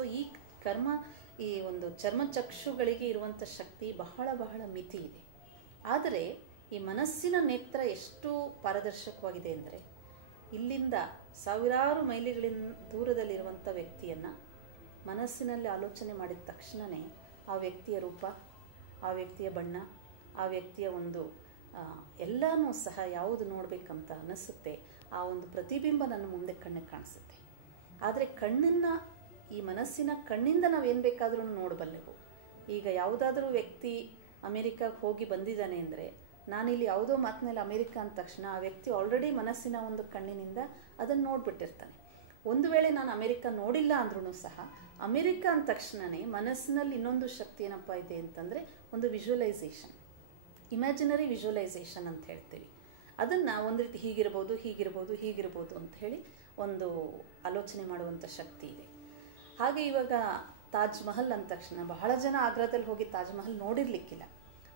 ಈ ಒಂದು ಚರ್ಮಚಕ್ಷುಗಳಿಗೆ ಇರುವಂಥ ಶಕ್ತಿ ಬಹಳ ಬಹಳ ಮಿತಿ ಇದೆ. ಆದರೆ ಈ ಮನಸ್ಸಿನ ನೇತ್ರ ಎಷ್ಟು ಪಾರದರ್ಶಕವಾಗಿದೆ ಅಂದರೆ, ಇಲ್ಲಿಂದ ಸಾವಿರಾರು ಮೈಲಿಗಳಿಂದ ದೂರದಲ್ಲಿರುವಂಥ ವ್ಯಕ್ತಿಯನ್ನು ಮನಸ್ಸಿನಲ್ಲಿ ಆಲೋಚನೆ ಮಾಡಿದ ತಕ್ಷಣವೇ ಆ ವ್ಯಕ್ತಿಯ ರೂಪ, ಆ ವ್ಯಕ್ತಿಯ ಬಣ್ಣ, ಆ ವ್ಯಕ್ತಿಯ ಒಂದು ಎಲ್ಲನೂ ಸಹ ಯಾವುದು ನೋಡಬೇಕಂತ ಅನ್ನಿಸುತ್ತೆ, ಆ ಒಂದು ಪ್ರತಿಬಿಂಬ ನನ್ನ ಮುಂದೆ ಕಣ್ಣಿಗೆ ಕಾಣಿಸುತ್ತೆ. ಆದರೆ ಕಣ್ಣನ್ನು, ಈ ಮನಸ್ಸಿನ ಕಣ್ಣಿಂದ ನಾವೇನು ಬೇಕಾದರೂ ನೋಡಬಲ್ಲೆವು. ಈಗ ಯಾವುದಾದ್ರೂ ವ್ಯಕ್ತಿ ಅಮೇರಿಕಾಗೆ ಹೋಗಿ ಬಂದಿದ್ದಾನೆ ಅಂದರೆ, ನಾನಿಲ್ಲಿ ಯಾವುದೋ ಮಾತಿನಲ್ಲಿ ಅಮೇರಿಕಾ ಅಂದ ತಕ್ಷಣ ಆ ವ್ಯಕ್ತಿ ಆಲ್ರೆಡಿ ಮನಸ್ಸಿನ ಒಂದು ಕಣ್ಣಿನಿಂದ ಅದನ್ನು ನೋಡಿಬಿಟ್ಟಿರ್ತಾನೆ. ಒಂದು ವೇಳೆ ನಾನು ಅಮೆರಿಕ ನೋಡಿಲ್ಲ ಅಂದ್ರೂ ಸಹ ಅಮೆರಿಕ ಅಂದ ತಕ್ಷಣವೇ ಮನಸ್ಸಿನಲ್ಲಿ ಇನ್ನೊಂದು ಶಕ್ತಿ ಏನಪ್ಪ ಇದೆ ಅಂತಂದರೆ ಒಂದು ವಿಜುವಲೈಸೇಷನ್, ಇಮ್ಯಾಜಿನರಿ ವಿಜುವಲೈಸೇಷನ್ ಅಂತ ಹೇಳ್ತೀವಿ. ಅದನ್ನು ಒಂದು ರೀತಿ ಹೀಗಿರ್ಬೋದು ಹೀಗಿರ್ಬೋದು ಹೀಗಿರ್ಬೋದು ಅಂತ ಹೇಳಿ ಒಂದು ಆಲೋಚನೆ ಮಾಡುವಂಥ ಶಕ್ತಿ ಇದೆ. ಹಾಗೆ ಇವಾಗ ತಾಜ್ ಮಹಲ್ ಅಂದ ತಕ್ಷಣ ಬಹಳ ಜನ ಆಗ್ರಾದಲ್ಲಿ ಹೋಗಿ ತಾಜ್ ಮಹಲ್ ನೋಡಿರ್ಲಿಕ್ಕಿಲ್ಲ.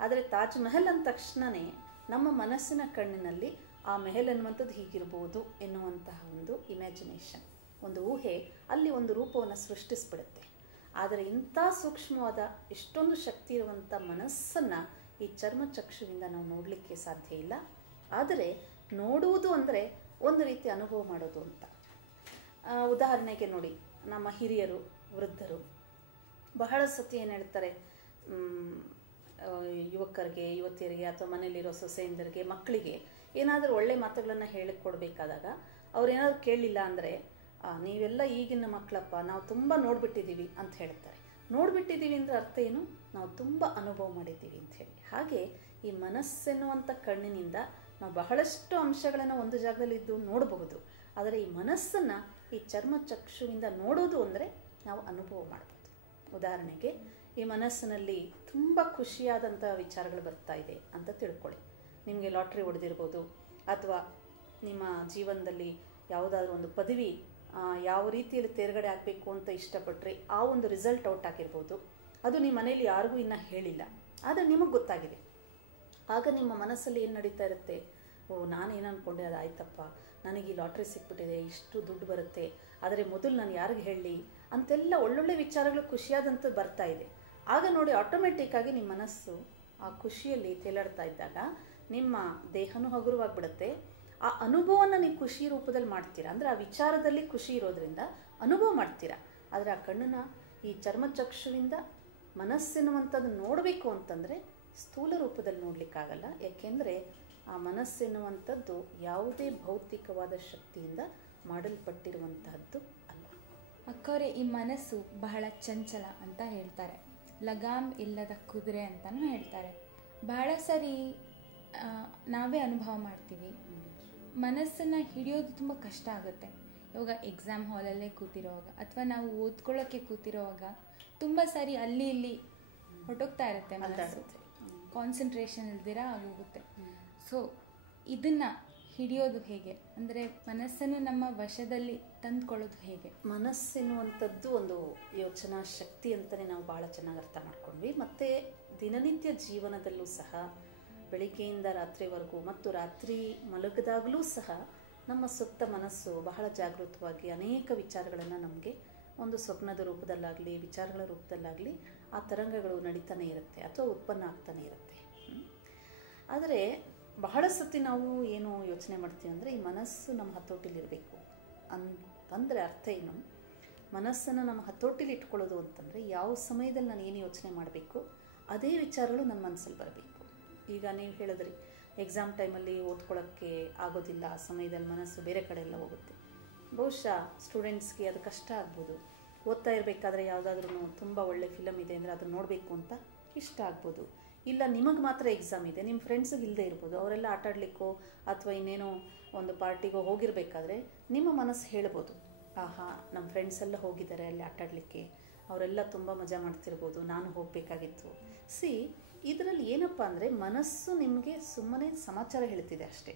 ಆದರೆ ತಾಜ್ ಮಹಲ್ ಅಂದ ತಕ್ಷಣವೇ ನಮ್ಮ ಮನಸ್ಸಿನ ಕಣ್ಣಿನಲ್ಲಿ ಆ ಮೆಹಲ್ ಅನ್ನುವಂಥದ್ದು ಹೀಗಿರ್ಬೋದು ಎನ್ನುವಂತಹ ಒಂದು ಇಮ್ಯಾಜಿನೇಷನ್, ಒಂದು ಊಹೆ ಅಲ್ಲಿ ಒಂದು ರೂಪವನ್ನು ಸೃಷ್ಟಿಸ್ಬಿಡುತ್ತೆ. ಆದರೆ ಇಂಥ ಸೂಕ್ಷ್ಮವಾದ ಎಷ್ಟೊಂದು ಶಕ್ತಿ ಇರುವಂಥ ಮನಸ್ಸನ್ನು ಈ ಚರ್ಮಚಕ್ಷುವಿಂದ ನಾವು ನೋಡಲಿಕ್ಕೆ ಸಾಧ್ಯ ಇಲ್ಲ. ಆದರೆ ನೋಡುವುದು ಅಂದರೆ ಒಂದು ರೀತಿ ಅನುಭವ ಮಾಡೋದು ಅಂತ. ಉದಾಹರಣೆಗೆ ನೋಡಿ, ನಮ್ಮ ಹಿರಿಯರು ವೃದ್ಧರು ಬಹಳ ಸತಿ ಏನು ಹೇಳ್ತಾರೆ, ಯುವಕರಿಗೆ ಯುವತಿಯರಿಗೆ ಅಥವಾ ಮನೆಯಲ್ಲಿರೋ ಸೊಸೆಯಂದರಿಗೆ ಮಕ್ಕಳಿಗೆ ಏನಾದರೂ ಒಳ್ಳೆ ಮಾತುಗಳನ್ನು ಹೇಳಿಕೊಡ್ಬೇಕಾದಾಗ ಅವ್ರೇನಾದ್ರು ಕೇಳಲಿಲ್ಲ ಅಂದರೆ ನೀವೆಲ್ಲ ಈಗಿನ ಮಕ್ಕಳಪ್ಪ, ನಾವು ತುಂಬ ನೋಡ್ಬಿಟ್ಟಿದ್ದೀವಿ ಅಂತ ಹೇಳ್ತಾರೆ. ನೋಡ್ಬಿಟ್ಟಿದ್ದೀವಿ ಅಂದರೆ ಅರ್ಥ ಏನು? ನಾವು ತುಂಬ ಅನುಭವ ಮಾಡಿದ್ದೀವಿ ಅಂತ ಹೇಳಿ. ಹಾಗೆ ಈ ಮನಸ್ಸೆನ್ನುವಂಥ ಕಣ್ಣಿನಿಂದ ನಾವು ಬಹಳಷ್ಟು ಅಂಶಗಳನ್ನು ಒಂದು ಜಾಗದಲ್ಲಿ ಇದ್ದು ನೋಡಬಹುದು. ಆದರೆ ಈ ಮನಸ್ಸನ್ನು ಈ ಚರ್ಮಚಕ್ಷುವಿಂದ ನೋಡೋದು ಅಂದರೆ ನಾವು ಅನುಭವ ಮಾಡ್ಬೋದು. ಉದಾಹರಣೆಗೆ ಈ ಮನಸ್ಸಿನಲ್ಲಿ ತುಂಬ ಖುಷಿಯಾದಂಥ ವಿಚಾರಗಳು ಬರ್ತಾ ಇದೆ ಅಂತ ತಿಳ್ಕೊಳ್ಳಿ. ನಿಮಗೆ ಲಾಟ್ರಿ ಹೊಡೆದಿರ್ಬೋದು, ಅಥವಾ ನಿಮ್ಮ ಜೀವನದಲ್ಲಿ ಯಾವುದಾದ್ರೂ ಒಂದು ಪದವಿ ಯಾವ ರೀತಿಯಲ್ಲಿ ತೇರ್ಗಡೆ ಆಗಬೇಕು ಅಂತ ಇಷ್ಟಪಟ್ಟರೆ ಆ ಒಂದು ರಿಸಲ್ಟ್ ಔಟ್ ಆಗಿರ್ಬೋದು. ಅದು ನಿಮ್ಮ ಮನೇಲಿ ಯಾರಿಗೂ ಇನ್ನೂ ಹೇಳಿಲ್ಲ, ಆದರೆ ನಿಮಗೆ ಗೊತ್ತಾಗಿದೆ. ಆಗ ನಿಮ್ಮ ಮನಸ್ಸಲ್ಲಿ ಏನು ನಡೀತಾ ಇರುತ್ತೆ, ನಾನೇನು ಅಂದ್ಕೊಂಡೆ ಅದು ಆಯ್ತಪ್ಪ, ನನಗೆ ಈ ಲಾಟ್ರಿ ಸಿಕ್ಬಿಟ್ಟಿದೆ, ಇಷ್ಟು ದುಡ್ಡು ಬರುತ್ತೆ, ಆದರೆ ಮೊದಲು ನಾನು ಯಾರಿಗೆ ಹೇಳಲಿ ಅಂತೆಲ್ಲ ಒಳ್ಳೊಳ್ಳೆ ವಿಚಾರಗಳು ಖುಷಿಯಾದಂಥದ್ದು ಬರ್ತಾ ಇದೆ. ಆಗ ನೋಡಿ ಆಟೋಮೆಟಿಕ್ಕಾಗಿ ನಿಮ್ಮ ಮನಸ್ಸು ಆ ಖುಷಿಯಲ್ಲಿ ತೇಲಾಡ್ತಾ ಇದ್ದಾಗ ನಿಮ್ಮ ದೇಹನೂ ಹಗುರವಾಗಿಬಿಡುತ್ತೆ. ಆ ಅನುಭವನ ನೀವು ಖುಷಿ ರೂಪದಲ್ಲಿ ಮಾಡ್ತೀರಾ, ಅಂದರೆ ಆ ವಿಚಾರದಲ್ಲಿ ಖುಷಿ ಇರೋದ್ರಿಂದ ಅನುಭವ ಮಾಡ್ತೀರಾ. ಆದರೆ ಆ ಕಣ್ಣನ್ನು ಈ ಚರ್ಮಚಕ್ಷುವಿಂದ ಮನಸ್ಸೆನ್ನುವಂಥದ್ದು ನೋಡಬೇಕು ಅಂತಂದರೆ ಸ್ಥೂಲ ರೂಪದಲ್ಲಿ ನೋಡಲಿಕ್ಕಾಗಲ್ಲ. ಯಾಕೆಂದರೆ ಆ ಮನಸ್ಸೆನ್ನುವಂಥದ್ದು ಯಾವುದೇ ಭೌತಿಕವಾದ ಶಕ್ತಿಯಿಂದ ಮಾಡಲ್ಪಟ್ಟಿರುವಂತಹದ್ದು ಅಲ್ಲ. ಅಕ್ಕವರೇ, ಈ ಮನಸ್ಸು ಬಹಳ ಚಂಚಲ ಅಂತ ಹೇಳ್ತಾರೆ, ಲಗಾಮ್ ಇಲ್ಲದ ಕುದುರೆ ಅಂತಲೂ ಹೇಳ್ತಾರೆ. ಬಹಳ ಸರಿ ನಾವೇ ಅನುಭವ ಮಾಡ್ತೀವಿ, ಮನಸ್ಸನ್ನು ಹಿಡಿಯೋದು ತುಂಬ ಕಷ್ಟ ಆಗುತ್ತೆ. ಇವಾಗ ಎಕ್ಸಾಮ್ ಹಾಲಲ್ಲೇ ಕೂತಿರೋವಾಗ ಅಥವಾ ನಾವು ಓದ್ಕೊಳ್ಳೋಕ್ಕೆ ಕೂತಿರೋವಾಗ ತುಂಬ ಸಾರಿ ಅಲ್ಲಿ ಇಲ್ಲಿ ಹೊಟ್ಟೋಗ್ತಾ ಇರುತ್ತೆ ಮನಸ್ಸು, ಕಾನ್ಸಂಟ್ರೇಷನ್ ಇಲ್ದಿರ ಆಗೋಗುತ್ತೆ. ಸೊ ಇದನ್ನು ಹಿಡಿಯೋದು ಹೇಗೆ, ಅಂದರೆ ಮನಸ್ಸನ್ನು ನಮ್ಮ ವಶದಲ್ಲಿ ತಂದುಕೊಳ್ಳೋದು ಹೇಗೆ? ಮನಸ್ಸೆನ್ನುವಂಥದ್ದು ಒಂದು ಯೋಚನಾ ಶಕ್ತಿ ಅಂತಲೇ ನಾವು ಭಾಳ ಚೆನ್ನಾಗಿ ಅರ್ಥ ಮಾಡ್ಕೊಂಡ್ವಿ. ಮತ್ತು ದಿನನಿತ್ಯ ಜೀವನದಲ್ಲೂ ಸಹ ಬೆಳಿಗ್ಗೆಯಿಂದ ರಾತ್ರಿವರೆಗೂ ಮತ್ತು ರಾತ್ರಿ ಮಲಗಿದಾಗಲೂ ಸಹ ನಮ್ಮ ಸುತ್ತ ಮನಸ್ಸು ಬಹಳ ಜಾಗೃತವಾಗಿ ಅನೇಕ ವಿಚಾರಗಳನ್ನು ನಮಗೆ ಒಂದು ಸ್ವಪ್ನದ ರೂಪದಲ್ಲಾಗಲಿ ವಿಚಾರಗಳ ರೂಪದಲ್ಲಾಗಲಿ ಆ ತರಂಗಗಳು ನಡೀತಾನೆ ಇರುತ್ತೆ ಅಥವಾ ಉತ್ಪನ್ನ ಆಗ್ತಾನೆ ಇರುತ್ತೆ. ಆದರೆ ಬಹಳ ಸತಿ ನಾವು ಏನು ಯೋಚನೆ ಮಾಡ್ತೀವಿ ಅಂದರೆ ಈ ಮನಸ್ಸು ನಮ್ಮ ಹತೋಟಿಲಿರಬೇಕು ಅಂದರೆ ಅರ್ಥ ಏನು? ಮನಸ್ಸನ್ನು ನಮ್ಮ ಹತೋಟಿಲಿ ಇಟ್ಕೊಳ್ಳೋದು ಅಂತಂದರೆ ಯಾವ ಸಮಯದಲ್ಲಿ ನಾನು ಏನು ಯೋಚನೆ ಮಾಡಬೇಕು ಅದೇ ವಿಚಾರಗಳು ನನ್ನ ಮನಸ್ಸಲ್ಲಿ ಬರಬೇಕು. ಈಗ ನೀವು ಹೇಳಿದ್ರಿ ಎಕ್ಸಾಮ್ ಟೈಮಲ್ಲಿ ಓದ್ಕೊಳ್ಳೋಕ್ಕೆ ಆಗೋದಿಲ್ಲ, ಆ ಸಮಯದಲ್ಲಿ ಮನಸ್ಸು ಬೇರೆ ಕಡೆ ಎಲ್ಲ ಹೋಗುತ್ತೆ. ಬಹುಶಃ ಸ್ಟೂಡೆಂಟ್ಸ್ಗೆ ಅದು ಕಷ್ಟ ಆಗ್ಬೋದು. ಓದ್ತಾ ಇರಬೇಕಾದ್ರೆ ಯಾವುದಾದ್ರೂ ತುಂಬ ಒಳ್ಳೆ ಫಿಲಮ್ ಇದೆ ಅಂದರೆ ಅದನ್ನು ನೋಡಬೇಕು ಅಂತ ಇಷ್ಟ ಆಗ್ಬೋದು. ಇಲ್ಲ ನಿಮಗೆ ಮಾತ್ರ ಎಕ್ಸಾಮ್ ಇದೆ, ನಿಮ್ಮ ಫ್ರೆಂಡ್ಸಿಗೆ ಇಲ್ಲದೆ ಇರ್ಬೋದು, ಅವರೆಲ್ಲ ಆಟಾಡಲಿಕ್ಕೋ ಅಥವಾ ಇನ್ನೇನೋ ಒಂದು ಪಾರ್ಟಿಗೋ ಹೋಗಿರಬೇಕಾದ್ರೆ ನಿಮ್ಮ ಮನಸ್ಸು ಹೇಳ್ಬೋದು, ಆಹಾ ನಮ್ಮ ಫ್ರೆಂಡ್ಸ್ ಎಲ್ಲ ಹೋಗಿದ್ದಾರೆ ಅಲ್ಲಿ ಆಟಾಡಲಿಕ್ಕೆ, ಅವರೆಲ್ಲ ತುಂಬ ಮಜಾ ಮಾಡ್ತಿರ್ಬೋದು, ನಾನು ಹೋಗಬೇಕಾಗಿತ್ತು. ಇದರಲ್ಲಿ ಏನಪ್ಪ ಅಂದರೆ ಮನಸ್ಸು ನಿಮಗೆ ಸುಮ್ಮನೆ ಸಮಾಚಾರ ಹೇಳ್ತಿದೆ ಅಷ್ಟೇ.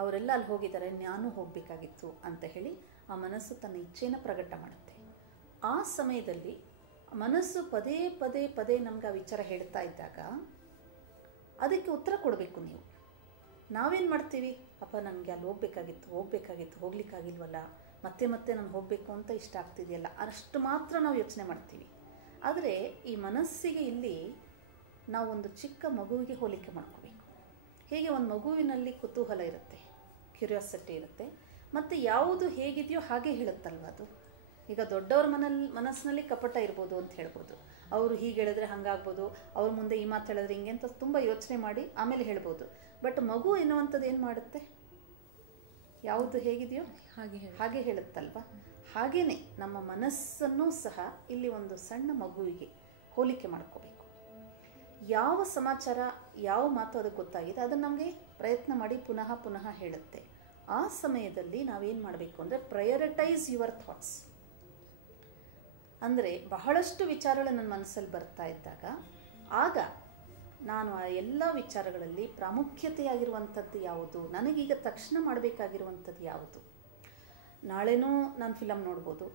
ಅವರೆಲ್ಲ ಅಲ್ಲಿ ಹೋಗಿದ್ದಾರೆ, ನಾನು ಹೋಗಬೇಕಾಗಿತ್ತು ಅಂತ ಹೇಳಿ ಆ ಮನಸ್ಸು ತನ್ನ ಇಚ್ಛೆಯನ್ನು ಪ್ರಕಟ ಮಾಡುತ್ತೆ. ಆ ಸಮಯದಲ್ಲಿ ಮನಸ್ಸು ಪದೇ ಪದೇ ಪದೇ ನಮ್ಗೆ ಆ ವಿಚಾರ ಹೇಳ್ತಾ ಇದ್ದಾಗ ಅದಕ್ಕೆ ಉತ್ತರ ಕೊಡಬೇಕು ನೀವು. ನಾವೇನು ಮಾಡ್ತೀವಿ, ಅಪ್ಪ ನನಗೆ ಅಲ್ಲಿ ಹೋಗಬೇಕಾಗಿತ್ತು ಹೋಗ್ಲಿಕ್ಕಾಗಿಲ್ವಲ್ಲ, ಮತ್ತೆ ಮತ್ತೆ ನಾನು ಹೋಗಬೇಕು ಅಂತ ಇಷ್ಟ ಆಗ್ತಿದೆಯಲ್ಲ, ಅಷ್ಟು ಮಾತ್ರ ನಾವು ಯೋಚನೆ ಮಾಡ್ತೀವಿ. ಆದರೆ ಈ ಮನಸ್ಸಿಗೆ ಇಲ್ಲಿ ನಾವೊಂದು ಚಿಕ್ಕ ಮಗುವಿಗೆ ಹೋಲಿಕೆ ಮಾಡ್ಕೋಬೇಕು. ಹೇಗೆ ಒಂದು ಮಗುವಿನಲ್ಲಿ ಕುತೂಹಲ ಇರುತ್ತೆ, ಕ್ಯೂರಿಯಾಸಿಟಿ ಇರುತ್ತೆ, ಮತ್ತು ಯಾವುದು ಹೇಗಿದೆಯೋ ಹಾಗೆ ಹೇಳುತ್ತಲ್ವ ಅದು. ಈಗ ದೊಡ್ಡವ್ರ ಮನಸ್ಸಿನಲ್ಲಿ ಕಪಟ ಇರ್ಬೋದು ಅಂತ ಹೇಳ್ಬೋದು, ಅವರು ಹೀಗೆ ಹೇಳಿದ್ರೆ ಹಾಗಾಗ್ಬೋದು, ಅವ್ರ ಮುಂದೆ ಈ ಮಾತು ಹೇಳಿದ್ರೆ ಹಿಂಗೆ ಅಂತ ತುಂಬ ಯೋಚನೆ ಮಾಡಿ ಆಮೇಲೆ ಹೇಳ್ಬೋದು. ಬಟ್ ಮಗು ಎನ್ನುವಂಥದ್ದು ಏನು ಮಾಡುತ್ತೆ, ಯಾವುದು ಹೇಗಿದೆಯೋ ಹಾಗೆ ಹೇಳುತ್ತಲ್ವ. ಹಾಗೇನೆ ನಮ್ಮ ಮನಸ್ಸನ್ನು ಸಹ ಇಲ್ಲಿ ಒಂದು ಸಣ್ಣ ಮಗುವಿಗೆ ಹೋಲಿಕೆ ಮಾಡ್ಕೋಬೇಕು. ಯಾವ ಸಮಾಚಾರ ಯಾವ ಮಾತು ಅದಕ್ಕೆ ಗೊತ್ತಾಗಿದೆ ಅದನ್ನು ನಮಗೆ ಪ್ರಯತ್ನ ಮಾಡಿ ಪುನಃ ಪುನಃ ಹೇಳುತ್ತೆ. ಆ ಸಮಯದಲ್ಲಿ ನಾವೇನು ಮಾಡಬೇಕು ಅಂದರೆ ಪ್ರಯಾರಿಟೈಸ್ ಯುವರ್ ಥಾಟ್ಸ್. ಅಂದರೆ ಬಹಳಷ್ಟು ವಿಚಾರಗಳು ನನ್ನ ಮನಸ್ಸಲ್ಲಿ ಬರ್ತಾ ಇದ್ದಾಗ ಆಗ ನಾನು ಆ ಎಲ್ಲ ವಿಚಾರಗಳಲ್ಲಿ ಪ್ರಾಮುಖ್ಯತೆಯಾಗಿರುವಂಥದ್ದು ಯಾವುದು, ನನಗೀಗ ತಕ್ಷಣ ಮಾಡಬೇಕಾಗಿರುವಂಥದ್ದು ಯಾವುದು. ನಾಳೆನೂ ನಾನು ಫಿಲಮ್ ನೋಡ್ಬೋದು,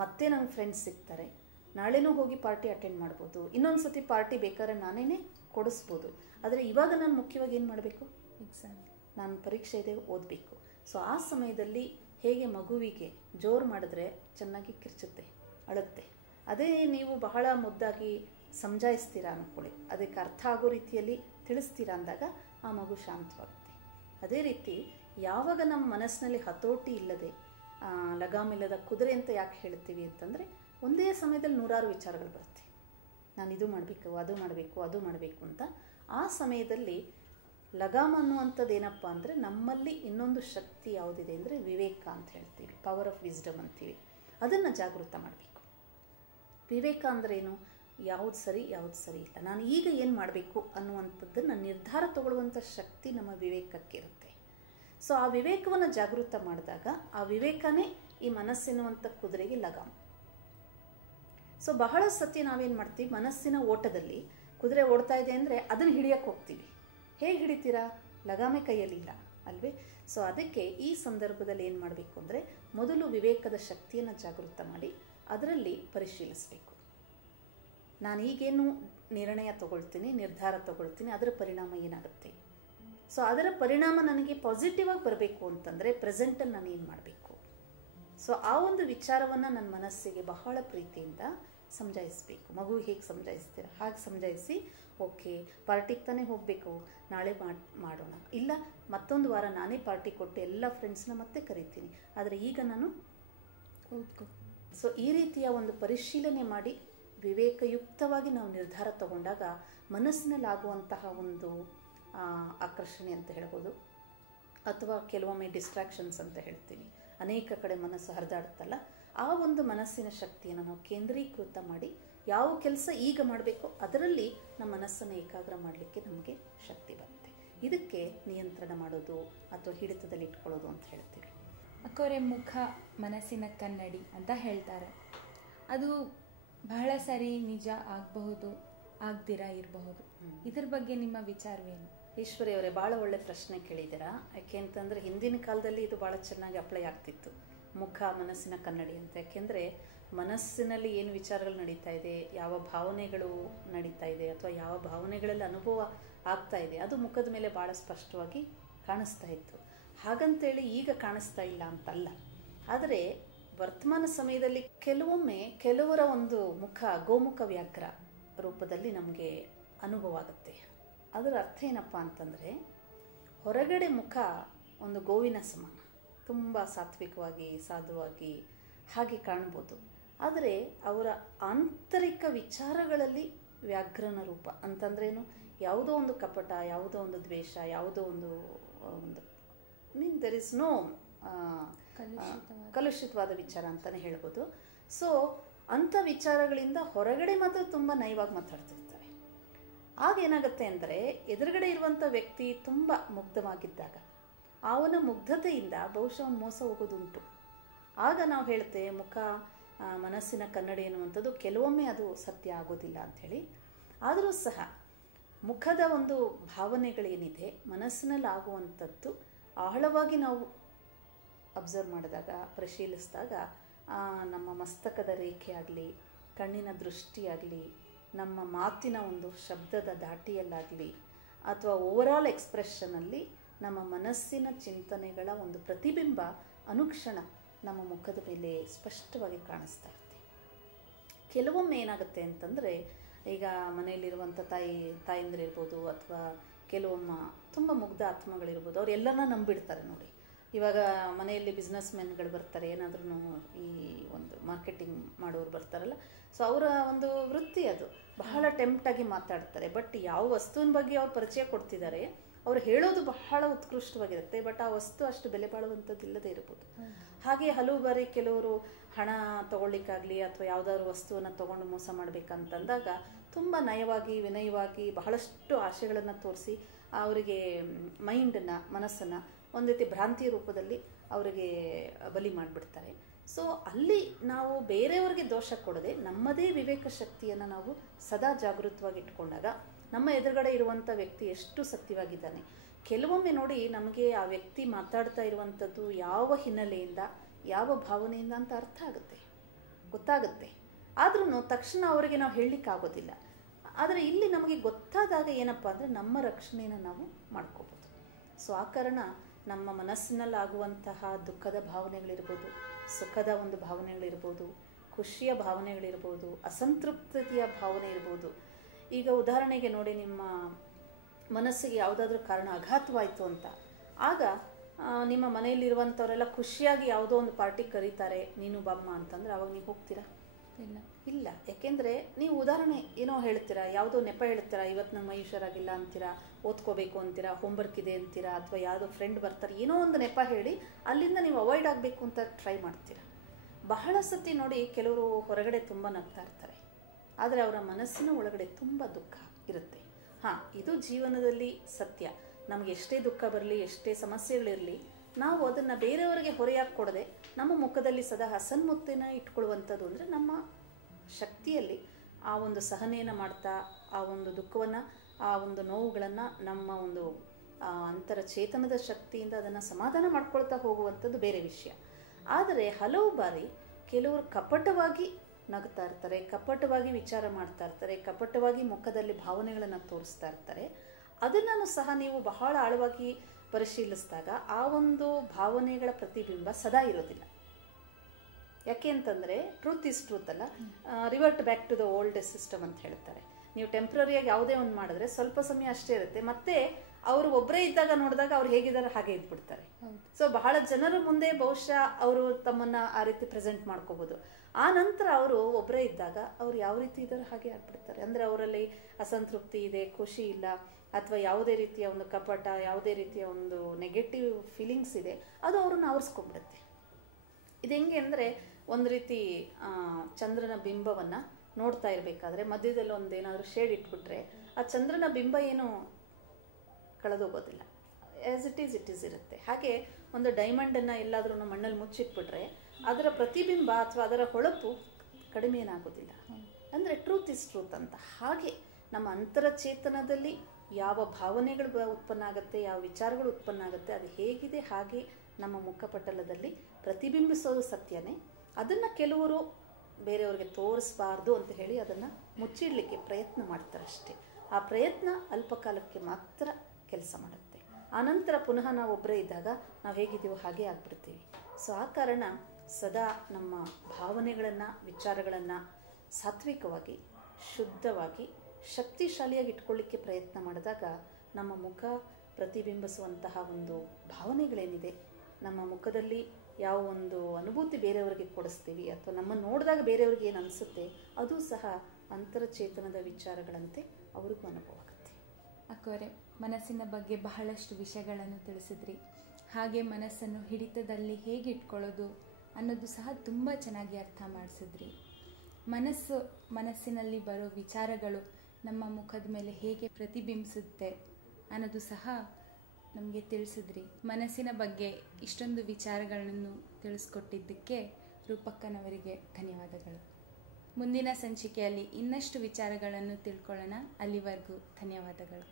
ಮತ್ತೆ ನನ್ನ ಫ್ರೆಂಡ್ಸ್ ಸಿಗ್ತಾರೆ, ನಾಳೆನೂ ಹೋಗಿ ಪಾರ್ಟಿ ಅಟೆಂಡ್ ಮಾಡ್ಬೋದು, ಇನ್ನೊಂದು ಸತಿ ಪಾರ್ಟಿ ಬೇಕಾದ್ರೆ ನಾನೇ ಕೊಡಿಸ್ಬೋದು. ಆದರೆ ಇವಾಗ ನಾನು ಮುಖ್ಯವಾಗಿ ಏನು ಮಾಡಬೇಕು? ಎಕ್ಸಾಮ್, ನಾನು ಪರೀಕ್ಷೆ ಇದೆ, ಓದಬೇಕು. ಸೊ ಆ ಸಮಯದಲ್ಲಿ ಹೇಗೆ ಮಗುವಿಗೆ ಜೋರು ಮಾಡಿದ್ರೆ ಚೆನ್ನಾಗಿ ಕಿರ್ಚುತ್ತೆ, ಅಳುತ್ತೆ, ಅದೇ ನೀವು ಬಹಳ ಮುದ್ದಾಗಿ ಸಮಜಾಯಿಸ್ತೀರಾ ಅಂದ್ಕೊಳ್ಳಿ, ಅದಕ್ಕೆ ಅರ್ಥ ಆಗೋ ರೀತಿಯಲ್ಲಿ ತಿಳಿಸ್ತೀರಾ ಅಂದಾಗ ಆ ಮಗು ಶಾಂತವಾಗುತ್ತೆ. ಅದೇ ರೀತಿ ಯಾವಾಗ ನಮ್ಮ ಮನಸ್ಸಿನಲ್ಲಿ ಹತೋಟಿ ಇಲ್ಲದೆ ಲಗಾಮಿಲ್ಲದ ಕುದುರೆ ಅಂತ ಯಾಕೆ ಹೇಳ್ತೀವಿ ಅಂತಂದರೆ, ಒಂದೇ ಸಮಯದಲ್ಲಿ ನೂರಾರು ವಿಚಾರಗಳು ಬರುತ್ತೆ. ನಾನು ಇದು ಮಾಡಬೇಕು, ಅದು ಮಾಡಬೇಕು ಅಂತ. ಆ ಸಮಯದಲ್ಲಿ ಲಗಾಮ್ ಅನ್ನುವಂಥದ್ದು ಏನಪ್ಪ ಅಂದರೆ, ನಮ್ಮಲ್ಲಿ ಇನ್ನೊಂದು ಶಕ್ತಿ ಯಾವುದಿದೆ ಅಂದರೆ ವಿವೇಕ ಅಂತ ಹೇಳ್ತೀವಿ, ಪವರ್ ಆಫ್ ವಿಸ್ಡಮ್ ಅಂತೀವಿ. ಅದನ್ನು ಜಾಗೃತ ಮಾಡಬೇಕು. ವಿವೇಕ ಅಂದ್ರೇನು? ಯಾವುದು ಸರಿ ಯಾವುದು ಸರಿ ಇಲ್ಲ, ನಾನು ಈಗ ಏನು ಮಾಡಬೇಕು ಅನ್ನುವಂಥದ್ದನ್ನು ನಿರ್ಧಾರ ತಗೊಳ್ಳುವಂಥ ಶಕ್ತಿ ನಮ್ಮ ವಿವೇಕಕ್ಕೆ ಇರುತ್ತೆ. ಸೊ ಆ ವಿವೇಕವನ್ನು ಜಾಗೃತ ಮಾಡಿದಾಗ ಆ ವಿವೇಕನೇ ಈ ಮನಸ್ಸೆನ್ನುವಂಥ ಕುದುರೆಗೆ ಲಗಾಮ್. ಸೊ ಬಹಳ ಸತಿ ನಾವೇನು ಮಾಡ್ತೀವಿ, ಮನಸ್ಸಿನ ಓಟದಲ್ಲಿ ಕುದುರೆ ಓಡ್ತಾ ಇದೆ ಅಂದರೆ ಅದನ್ನು ಹಿಡಿಯೋಕ್ಕೆ ಹೋಗ್ತೀವಿ. ಹೇಗೆ ಹಿಡಿತೀರಾ? ಲಗಾಮೆ ಕೈಯಲ್ಲಿಲ್ಲ ಅಲ್ವೇ? ಸೊ ಅದಕ್ಕೆ ಈ ಸಂದರ್ಭದಲ್ಲಿ ಏನು ಮಾಡಬೇಕು ಅಂದರೆ, ಮೊದಲು ವಿವೇಕದ ಶಕ್ತಿಯನ್ನು ಜಾಗೃತ ಮಾಡಿ ಅದರಲ್ಲಿ ಪರಿಶೀಲಿಸಬೇಕು. ನಾನು ಈಗೇನು ನಿರ್ಣಯ ತಗೊಳ್ತೀನಿ, ನಿರ್ಧಾರ ತಗೊಳ್ತೀನಿ, ಅದರ ಪರಿಣಾಮ ಏನಾಗುತ್ತೆ. ಸೊ ಅದರ ಪರಿಣಾಮ ನನಗೆ ಪಾಸಿಟಿವ್ ಆಗಿ ಬರಬೇಕು ಅಂತಂದರೆ ಪ್ರೆಸೆಂಟಲ್ಲಿ ನಾನು ಏನು ಮಾಡಬೇಕು. ಸೊ ಆ ಒಂದು ವಿಚಾರವನ್ನು ನನ್ನ ಮನಸ್ಸಿಗೆ ಬಹಳ ಪ್ರೀತಿಯಿಂದ ಸಮಜಾಯಿಸಬೇಕು. ಮಗು ಹೇಗೆ ಸಮಜಾಯಿಸ್ತೀರ ಹಾಗೆ ಸಮಜಾಯಿಸಿ, ಓಕೆ ಪಾರ್ಟಿಗೆ ತಾನೇ ಹೋಗಬೇಕು, ನಾಳೆ ಮಾಡೋಣ, ಇಲ್ಲ ಮತ್ತೊಂದು ವಾರ ನಾನೇ ಪಾರ್ಟಿ ಕೊಟ್ಟು ಎಲ್ಲ ಫ್ರೆಂಡ್ಸ್ನ ಮತ್ತೆ ಕರಿತೀನಿ, ಆದರೆ ಈಗ ನಾನು ಓದ್ಕೋ. ಸೊ ಈ ರೀತಿಯ ಒಂದು ಪರಿಶೀಲನೆ ಮಾಡಿ ವಿವೇಕಯುಕ್ತವಾಗಿ ನಾವು ನಿರ್ಧಾರ ತಗೊಂಡಾಗ ಮನಸ್ಸಿನಲ್ಲಿ ಆಗುವಂತಹ ಒಂದು ಆಕರ್ಷಣೆ ಅಂತ ಹೇಳ್ಬೋದು, ಅಥವಾ ಕೆಲವೊಮ್ಮೆ ಡಿಸ್ಟ್ರಾಕ್ಷನ್ಸ್ ಅಂತ ಹೇಳ್ತೀವಿ, ಅನೇಕ ಕಡೆ ಮನಸ್ಸು ಹರಿದಾಡುತ್ತಲ್ಲ, ಆ ಒಂದು ಮನಸ್ಸಿನ ಶಕ್ತಿಯನ್ನು ನಾವು ಕೇಂದ್ರೀಕೃತ ಮಾಡಿ ಯಾವ ಕೆಲಸ ಈಗ ಮಾಡಬೇಕೋ ಅದರಲ್ಲಿ ನಮ್ಮ ಮನಸ್ಸನ್ನು ಏಕಾಗ್ರ ಮಾಡಲಿಕ್ಕೆ ನಮಗೆ ಶಕ್ತಿ ಬರುತ್ತೆ. ಇದಕ್ಕೆ ನಿಯಂತ್ರಣ ಮಾಡೋದು ಅಥವಾ ಹಿಡಿತದಲ್ಲಿ ಇಟ್ಕೊಳ್ಳೋದು ಅಂತ ಹೇಳ್ತೀವಿ. ಅಕ್ಕೋರೆ, ಮುಖ ಮನಸ್ಸಿನ ಕನ್ನಡಿ ಅಂತ ಹೇಳ್ತಾರೆ. ಅದು ಬಹಳ ಸರಿ ನಿಜ ಆಗಬಹುದು, ಆಗದಿರಾ ಇರಬಹುದು. ಇದ್ರ ಬಗ್ಗೆ ನಿಮ್ಮ ವಿಚಾರವೇನು? ಈಶ್ವರಿ ಅವರೇ, ಭಾಳ ಒಳ್ಳೆ ಪ್ರಶ್ನೆ ಕೇಳಿದ್ದೀರಾ. ಯಾಕೆ ಅಂತಂದರೆ ಹಿಂದಿನ ಕಾಲದಲ್ಲಿ ಇದು ಭಾಳ ಚೆನ್ನಾಗಿ ಅಪ್ಲೈ ಆಗ್ತಿತ್ತು, ಮುಖ ಮನಸ್ಸಿನ ಕನ್ನಡಿ ಅಂತ. ಯಾಕೆಂದರೆ ಮನಸ್ಸಿನಲ್ಲಿ ಏನು ವಿಚಾರಗಳು ನಡೀತಾ ಇದೆ, ಯಾವ ಭಾವನೆಗಳು ನಡೀತಾ ಇದೆ, ಅಥವಾ ಯಾವ ಭಾವನೆಗಳಲ್ಲಿ ಅನುಭವ ಆಗ್ತಾ ಇದೆ, ಅದು ಮುಖದ ಮೇಲೆ ಭಾಳ ಸ್ಪಷ್ಟವಾಗಿ ಕಾಣಿಸ್ತಾ ಇತ್ತು. ಹಾಗಂತೇಳಿ ಈಗ ಕಾಣಿಸ್ತಾ ಇಲ್ಲ ಅಂತಲ್ಲ, ಆದರೆ ವರ್ತಮಾನ ಸಮಯದಲ್ಲಿ ಕೆಲವೊಮ್ಮೆ ಕೆಲವರ ಒಂದು ಮುಖ ಗೋಮುಖ ವ್ಯಾಘ್ರ ರೂಪದಲ್ಲಿ ನಮಗೆ ಅನುಭವ ಆಗುತ್ತೆ. ಅದರ ಅರ್ಥ ಏನಪ್ಪ ಅಂತಂದರೆ, ಹೊರಗಡೆ ಮುಖ ಒಂದು ಗೋವಿನ ಸಮಾನ, ತುಂಬ ಸಾತ್ವಿಕವಾಗಿ ಸಾಧುವಾಗಿ ಹಾಗೆ ಕಾಣ್ಬೋದು, ಆದರೆ ಅವರ ಆಂತರಿಕ ವಿಚಾರಗಳಲ್ಲಿ ವ್ಯಾಘ್ರನ ರೂಪ ಅಂತಂದ್ರೇನು, ಯಾವುದೋ ಒಂದು ಕಪಟ, ಯಾವುದೋ ಒಂದು ದ್ವೇಷ, ಯಾವುದೋ ಒಂದು ದೆರ್ ಇಸ್ ನೋ ಕಲುಷಿತವಾದ ವಿಚಾರ ಅಂತಲೇ ಹೇಳ್ಬೋದು. ಸೊ ಅಂಥ ವಿಚಾರಗಳಿಂದ ಹೊರಗಡೆ ಮಾತ್ರ ತುಂಬ ನಯವಾಗಿ ಮಾತಾಡ್ತಿರ್ತಾರೆ. ಆಗೇನಾಗುತ್ತೆ ಅಂದರೆ, ಎದುರುಗಡೆ ಇರುವಂಥ ವ್ಯಕ್ತಿ ತುಂಬ ಮುಗ್ಧವಾಗಿದ್ದಾಗ ಅವನ ಮುಗ್ಧತೆಯಿಂದ ಬಹುಶಃ ಅವನು ಮೋಸ ಹೋಗೋದುಂಟು. ಆಗ ನಾವು ಹೇಳ್ತೇವೆ ಮುಖ ಮನಸ್ಸಿನ ಕನ್ನಡಿ ಎನ್ನುವಂಥದ್ದು ಕೆಲವೊಮ್ಮೆ ಅದು ಸತ್ಯ ಆಗೋದಿಲ್ಲ ಅಂಥೇಳಿ. ಆದರೂ ಸಹ ಮುಖದ ಒಂದು ಭಾವನೆಗಳೇನಿದೆ ಮನಸ್ಸಿನಲ್ಲಿ ಆಗುವಂಥದ್ದು ಆಳವಾಗಿ ನಾವು ಅಬ್ಸರ್ವ್ ಮಾಡಿದಾಗ, ಪರಿಶೀಲಿಸಿದಾಗ, ನಮ್ಮ ಮಸ್ತಕದ ರೇಖೆ ಆಗಲಿ, ಕಣ್ಣಿನ ದೃಷ್ಟಿಯಾಗಲಿ, ನಮ್ಮ ಮಾತಿನ ಒಂದು ಶಬ್ದದ ದಾಟಿಯಲ್ಲಾಗಲಿ, ಅಥವಾ ಓವರಾಲ್ ಎಕ್ಸ್ಪ್ರೆಷನಲ್ಲಿ ನಮ್ಮ ಮನಸ್ಸಿನ ಚಿಂತನೆಗಳ ಒಂದು ಪ್ರತಿಬಿಂಬ ಅನುಕ್ಷಣ ನಮ್ಮ ಮುಖದ ಮೇಲೆ ಸ್ಪಷ್ಟವಾಗಿ ಕಾಣಿಸ್ತಾ ಇರುತ್ತೆ. ಕೆಲವೊಮ್ಮೆ ಏನಾಗುತ್ತೆ ಅಂತಂದರೆ, ಈಗ ಮನೆಯಲ್ಲಿರುವಂಥ ತಾಯಂದಿರಿರ್ಬೋದು, ಅಥವಾ ಕೆಲವೊಮ್ಮೆ ತುಂಬ ಮುಗ್ಧ ಆತ್ಮಗಳಿರ್ಬೋದು, ಅವರೆಲ್ಲರನ್ನ ನಂಬಿಡ್ತಾರೆ ನೋಡಿ. ಇವಾಗ ಮನೆಯಲ್ಲಿ ಬಿಸ್ನೆಸ್ ಮೆನ್ಗಳು ಬರ್ತಾರೆ, ಏನಾದ್ರೂ ಈ ಒಂದು ಮಾರ್ಕೆಟಿಂಗ್ ಮಾಡೋರು ಬರ್ತಾರಲ್ಲ, ಸೊ ಅವರ ಒಂದು ವೃತ್ತಿ ಅದು. ಬಹಳ ಟೆಂಪ್ಟಾಗಿ ಮಾತಾಡ್ತಾರೆ, ಬಟ್ ಯಾವ ವಸ್ತುವಿನ ಬಗ್ಗೆ ಅವ್ರು ಪರಿಚಯ ಕೊಡ್ತಿದ್ದಾರೆ, ಅವ್ರು ಹೇಳೋದು ಬಹಳ ಉತ್ಕೃಷ್ಟವಾಗಿರುತ್ತೆ, ಬಟ್ ಆ ವಸ್ತು ಅಷ್ಟು ಬೆಲೆ ಬಾಳುವಂಥದ್ದು ಇಲ್ಲದೆ ಇರ್ಬೋದು. ಹಾಗೆ ಹಲವು ಬಾರಿ ಕೆಲವರು ಹಣ ತೊಗೊಳ್ಳಿಕ್ಕಾಗಲಿ ಅಥವಾ ಯಾವುದಾದ್ರು ವಸ್ತುವನ್ನು ತೊಗೊಂಡು ಮೋಸ ಮಾಡಬೇಕಂತಂದಾಗ ತುಂಬ ನಯವಾಗಿ ವಿನಯವಾಗಿ ಬಹಳಷ್ಟು ಆಶೆಗಳನ್ನು ತೋರಿಸಿ ಅವರಿಗೆ ಮನಸ್ಸನ್ನು ಒಂದು ರೀತಿ ಭ್ರಾಂತಿ ರೂಪದಲ್ಲಿ ಅವರಿಗೆ ಬಲಿ ಮಾಡಿಬಿಡ್ತಾರೆ. ಸೊ ಅಲ್ಲಿ ನಾವು ಬೇರೆಯವರಿಗೆ ದೋಷ ಕೊಡದೆ ನಮ್ಮದೇ ವಿವೇಕ ಶಕ್ತಿಯನ್ನು ನಾವು ಸದಾ ಜಾಗೃತವಾಗಿ ಇಟ್ಕೊಂಡಾಗ ನಮ್ಮ ಎದುರುಗಡೆ ಇರುವಂಥ ವ್ಯಕ್ತಿ ಎಷ್ಟು ಸತ್ಯವಾಗಿದ್ದಾನೆ. ಕೆಲವೊಮ್ಮೆ ನೋಡಿ ನಮಗೆ ಆ ವ್ಯಕ್ತಿ ಮಾತಾಡ್ತಾ ಇರುವಂಥದ್ದು ಯಾವ ಹಿನ್ನೆಲೆಯಿಂದ ಯಾವ ಭಾವನೆಯಿಂದ ಅಂತ ಅರ್ಥ ಆಗುತ್ತೆ, ಗೊತ್ತಾಗುತ್ತೆ. ಆದ್ರೂ ತಕ್ಷಣ ಅವರಿಗೆ ನಾವು ಹೇಳಲಿಕ್ಕಾಗೋದಿಲ್ಲ. ಆದರೆ ಇಲ್ಲಿ ನಮಗೆ ಗೊತ್ತಾದಾಗ ಏನಪ್ಪ ಅಂದರೆ ನಮ್ಮ ರಕ್ಷಣೆಯನ್ನು ನಾವು ಮಾಡ್ಕೋಬೋದು. ಸೊ ಆ ಕಾರಣ ನಮ್ಮ ಮನಸ್ಸಿನಲ್ಲಾಗುವಂತಹ ದುಃಖದ ಭಾವನೆಗಳಿರ್ಬೋದು, ಸುಖದ ಒಂದು ಭಾವನೆಗಳಿರ್ಬೋದು, ಖುಷಿಯ ಭಾವನೆಗಳಿರ್ಬೋದು, ಅಸಂತೃಪ್ತಿಯ ಭಾವನೆ ಇರ್ಬೋದು. ಈಗ ಉದಾಹರಣೆಗೆ ನೋಡಿ, ನಿಮ್ಮ ಮನಸ್ಸಿಗೆ ಯಾವುದಾದ್ರೂ ಕಾರಣ ಆಘಾತವಾಯಿತು ಅಂತ, ಆಗ ನಿಮ್ಮ ಮನೆಯಲ್ಲಿರುವಂಥವರೆಲ್ಲ ಖುಷಿಯಾಗಿ ಯಾವುದೋ ಒಂದು ಪಾರ್ಟಿ ಕರೀತಾರೆ, ನೀನು ಬಮ್ಮ ಅಂತಂದ್ರೆ ಅವಾಗ ನೀವು ಹೋಗ್ತೀರಾ? ಇಲ್ಲ. ಯಾಕೆಂದರೆ ನೀವು ಉದಾಹರಣೆ ಏನೋ ಹೇಳ್ತೀರಾ, ಯಾವುದೋ ನೆಪ ಹೇಳ್ತೀರಾ, ಇವತ್ತು ನಮ್ಮ ಮೈ ಹುಷಾರಾಗಿಲ್ಲ ಅಂತೀರಾ, ಓದ್ಕೋಬೇಕು ಅಂತೀರಾ, ಹೋಮ್ವರ್ಕ್ ಇದೆ ಅಂತೀರಾ, ಅಥವಾ ಯಾವುದೋ ಫ್ರೆಂಡ್ ಬರ್ತಾರೆ, ಏನೋ ಒಂದು ನೆಪ ಹೇಳಿ ಅಲ್ಲಿಂದ ನೀವು ಅವಾಯ್ಡ್ ಆಗಬೇಕು ಅಂತ ಟ್ರೈ ಮಾಡ್ತೀರಾ. ಬಹಳ ಸತಿ ನೋಡಿ ಕೆಲವರು ಹೊರಗಡೆ ತುಂಬ ನಗ್ತಾ ಇರ್ತಾರೆ, ಆದರೆ ಅವರ ಮನಸ್ಸಿನ ಒಳಗಡೆ ತುಂಬ ದುಃಖ ಇರುತ್ತೆ. ಇದು ಜೀವನದಲ್ಲಿ ಸತ್ಯ. ನಮಗೆ ಎಷ್ಟೇ ದುಃಖ ಬರಲಿ, ಎಷ್ಟೇ ಸಮಸ್ಯೆಗಳಿರಲಿ, ನಾವು ಅದನ್ನು ಬೇರೆಯವರಿಗೆ ಹೊರೆಯಾಗಿ ಕೊಡದೆ ನಮ್ಮ ಮುಖದಲ್ಲಿ ಸದಾ ಹಸನ್ಮುಖತೆನ ಇಟ್ಕೊಳ್ಳುವಂಥದ್ದು ಅಂದರೆ ನಮ್ಮ ಶಕ್ತಿಯಲ್ಲಿ ಆ ಒಂದು ಸಹನೆಯನ್ನು ಮಾಡ್ತಾ ಆ ಒಂದು ದುಃಖವನ್ನು, ಆ ಒಂದು ನೋವುಗಳನ್ನು ನಮ್ಮ ಒಂದು ಅಂತರ ಚೇತನದ ಶಕ್ತಿಯಿಂದ ಅದನ್ನು ಸಮಾಧಾನ ಮಾಡ್ಕೊಳ್ತಾ ಹೋಗುವಂಥದ್ದು ಬೇರೆ ವಿಷಯ. ಆದರೆ ಹಲವು ಬಾರಿ ಕೆಲವರು ಕಪಟವಾಗಿ ನಗ್ತಾ ಇರ್ತಾರೆ, ಕಪಟವಾಗಿ ವಿಚಾರ ಮಾಡ್ತಾ ಇರ್ತಾರೆ, ಕಪಟವಾಗಿ ಮುಖದಲ್ಲಿ ಭಾವನೆಗಳನ್ನು ತೋರಿಸ್ತಾ ಇರ್ತಾರೆ. ಅದನ್ನು ಸಹ ನೀವು ಬಹಳ ಆಳವಾಗಿ ಪರಿಶೀಲಿಸಿದಾಗ ಆ ಒಂದು ಭಾವನೆಗಳ ಪ್ರತಿಬಿಂಬ ಸದಾ ಇರೋದಿಲ್ಲ. ಯಾಕೆ ಅಂತಂದರೆ ಟ್ರೂತ್ ಈಸ್ ಟ್ರೂತ್ ಅಲ್ಲ, revert back to the old system ಅಂತ ಹೇಳ್ತಾರೆ. ನೀವು ಟೆಂಪ್ರರಿಯಾಗಿ ಯಾವುದೇ ಒಂದು ಮಾಡಿದ್ರೆ ಸ್ವಲ್ಪ ಸಮಯ ಅಷ್ಟೇ ಇರುತ್ತೆ, ಮತ್ತೆ ಅವರು ಒಬ್ಬರೇ ಇದ್ದಾಗ ನೋಡಿದಾಗ ಅವ್ರು ಹೇಗಿದ್ದಾರೆ ಹಾಗೆ ಇದ್ಬಿಡ್ತಾರೆ. ಸೊ ಬಹಳ ಜನರ ಮುಂದೆ ಬಹುಶಃ ಅವರು ತಮ್ಮನ್ನ ಆ ರೀತಿ ಪ್ರೆಸೆಂಟ್ ಮಾಡ್ಕೋಬಹುದು. ಆ ನಂತರ ಅವರು ಒಬ್ಬರೇ ಇದ್ದಾಗ ಅವ್ರು ಯಾವ ರೀತಿ ಇದ್ದಾರೆ ಹಾಗೆ ಆಗ್ಬಿಡ್ತಾರೆ. ಅಂದರೆ ಅವರಲ್ಲಿ ಅಸಂತೃಪ್ತಿ ಇದೆ, ಖುಷಿ ಇಲ್ಲ, ಅಥವಾ ಯಾವುದೇ ರೀತಿಯ ಒಂದು ಕಪಟ, ಯಾವುದೇ ರೀತಿಯ ಒಂದು ನೆಗೆಟಿವ್ ಫೀಲಿಂಗ್ಸ್ ಇದೆ, ಅದು ಅವ್ರನ್ನ ಆವರಿಸ್ಕೊಂಡ್ಬಿಡುತ್ತೆ. ಇದು ಹೆಂಗೆ ಅಂದರೆ ಒಂದು ರೀತಿ ಚಂದ್ರನ ಬಿಂಬವನ್ನು ನೋಡ್ತಾ ಇರಬೇಕಾದ್ರೆ ಮಧ್ಯದಲ್ಲಿ ಒಂದೇನಾದರೂ ಶೇಡ್ ಇಟ್ಬಿಟ್ರೆ ಆ ಚಂದ್ರನ ಬಿಂಬ ಏನು ಕಳೆದೋಗೋದಿಲ್ಲ, ಆ್ಯಸ್ ಇಟ್ ಈಸ್ ಇರುತ್ತೆ. ಹಾಗೆ ಒಂದು ಡೈಮಂಡನ್ನು ಎಲ್ಲಾದ್ರೂ ಮಣ್ಣಲ್ಲಿ ಮುಚ್ಚಿಟ್ಬಿಟ್ರೆ ಅದರ ಪ್ರತಿಬಿಂಬ ಅಥವಾ ಅದರ ಹೊಳಪು ಕಡಿಮೆ ಏನಾಗೋದಿಲ್ಲ. ಅಂದರೆ ಟ್ರೂತ್ ಇಸ್ ಟ್ರೂತ್ ಅಂತ. ಹಾಗೆ ನಮ್ಮ ಅಂತರಚೇತನದಲ್ಲಿ ಯಾವ ಭಾವನೆಗಳು ಉತ್ಪನ್ನ ಆಗುತ್ತೆ, ಯಾವ ವಿಚಾರಗಳು ಉತ್ಪನ್ನ ಆಗುತ್ತೆ, ಅದು ಹೇಗಿದೆ ಹಾಗೆ ನಮ್ಮ ಮುಖಪಟಲದಲ್ಲಿ ಪ್ರತಿಬಿಂಬಿಸೋದು ಸತ್ಯನೇ. ಅದನ್ನು ಕೆಲವರು ಬೇರೆಯವ್ರಿಗೆ ತೋರಿಸಬಾರ್ದು ಅಂತ ಹೇಳಿ ಅದನ್ನು ಮುಚ್ಚಿಡಲಿಕ್ಕೆ ಪ್ರಯತ್ನ ಮಾಡ್ತಾರೆ ಅಷ್ಟೇ. ಆ ಪ್ರಯತ್ನ ಅಲ್ಪಕಾಲಕ್ಕೆ ಮಾತ್ರ ಕೆಲಸ ಮಾಡುತ್ತೆ. ಆನಂತರ ಪುನಃ ನಾವು ಒಬ್ಬರೇ ಇದ್ದಾಗ ನಾವು ಹೇಗಿದ್ದೀವೋ ಹಾಗೆ ಆಗ್ಬಿಡ್ತೀವಿ. ಸೊ ಆ ಕಾರಣ ಸದಾ ನಮ್ಮ ಭಾವನೆಗಳನ್ನು, ವಿಚಾರಗಳನ್ನು ಸಾತ್ವಿಕವಾಗಿ, ಶುದ್ಧವಾಗಿ, ಶಕ್ತಿಶಾಲಿಯಾಗಿ ಇಟ್ಕೊಳ್ಳಿಕ್ಕೆ ಪ್ರಯತ್ನ ಮಾಡಿದಾಗ ನಮ್ಮ ಮುಖ ಪ್ರತಿಬಿಂಬಿಸುವಂತಹ ಒಂದು ಭಾವನೆಗಳೇನಿದೆ, ನಮ್ಮ ಮುಖದಲ್ಲಿ ಯಾವ ಒಂದು ಅನುಭೂತಿ ಬೇರೆಯವರಿಗೆ ಕೊಡಿಸ್ತೀವಿ ಅಥವಾ ನಮ್ಮನ್ನು ನೋಡಿದಾಗ ಬೇರೆಯವ್ರಿಗೆ ಏನು ಅನಿಸುತ್ತೆ, ಅದು ಸಹ ಅಂತರಚೇತನದ ವಿಚಾರಗಳಂತೆ ಅವ್ರಿಗೂ ಅನುಭವ ಆಗುತ್ತೆ. ಅಕ್ಕವರೇ, ಮನಸ್ಸಿನ ಬಗ್ಗೆ ಬಹಳಷ್ಟು ವಿಷಯಗಳನ್ನು ತಿಳಿಸಿದ್ರಿ. ಹಾಗೆ ಮನಸ್ಸನ್ನು ಹಿಡಿತದಲ್ಲಿ ಹೇಗೆ ಇಟ್ಕೊಳ್ಳೋದು ಅನ್ನೋದು ಸಹ ತುಂಬ ಚೆನ್ನಾಗಿ ಅರ್ಥ ಮಾಡಿಸಿದ್ರಿ. ಮನಸ್ಸಿನಲ್ಲಿ ಬರೋ ವಿಚಾರಗಳು ನಮ್ಮ ಮುಖದ ಮೇಲೆ ಹೇಗೆ ಪ್ರತಿಬಿಂಬಿಸುತ್ತೆ ಅನ್ನೋದು ಸಹ ನಮಗೆ ತಿಳಿಸಿದ್ರಿ. ಮನಸ್ಸಿನ ಬಗ್ಗೆ ಇಷ್ಟೊಂದು ವಿಚಾರಗಳನ್ನು ತಿಳಿಸ್ಕೊಟ್ಟಿದ್ದಕ್ಕೆ ರೂಪಕ್ಕನವರಿಗೆ ಧನ್ಯವಾದಗಳು. ಮುಂದಿನ ಸಂಚಿಕೆಯಲ್ಲಿ ಇನ್ನಷ್ಟು ವಿಚಾರಗಳನ್ನು ತಿಳ್ಕೊಳ್ಳೋಣ. ಅಲ್ಲಿವರೆಗೂ ಧನ್ಯವಾದಗಳು.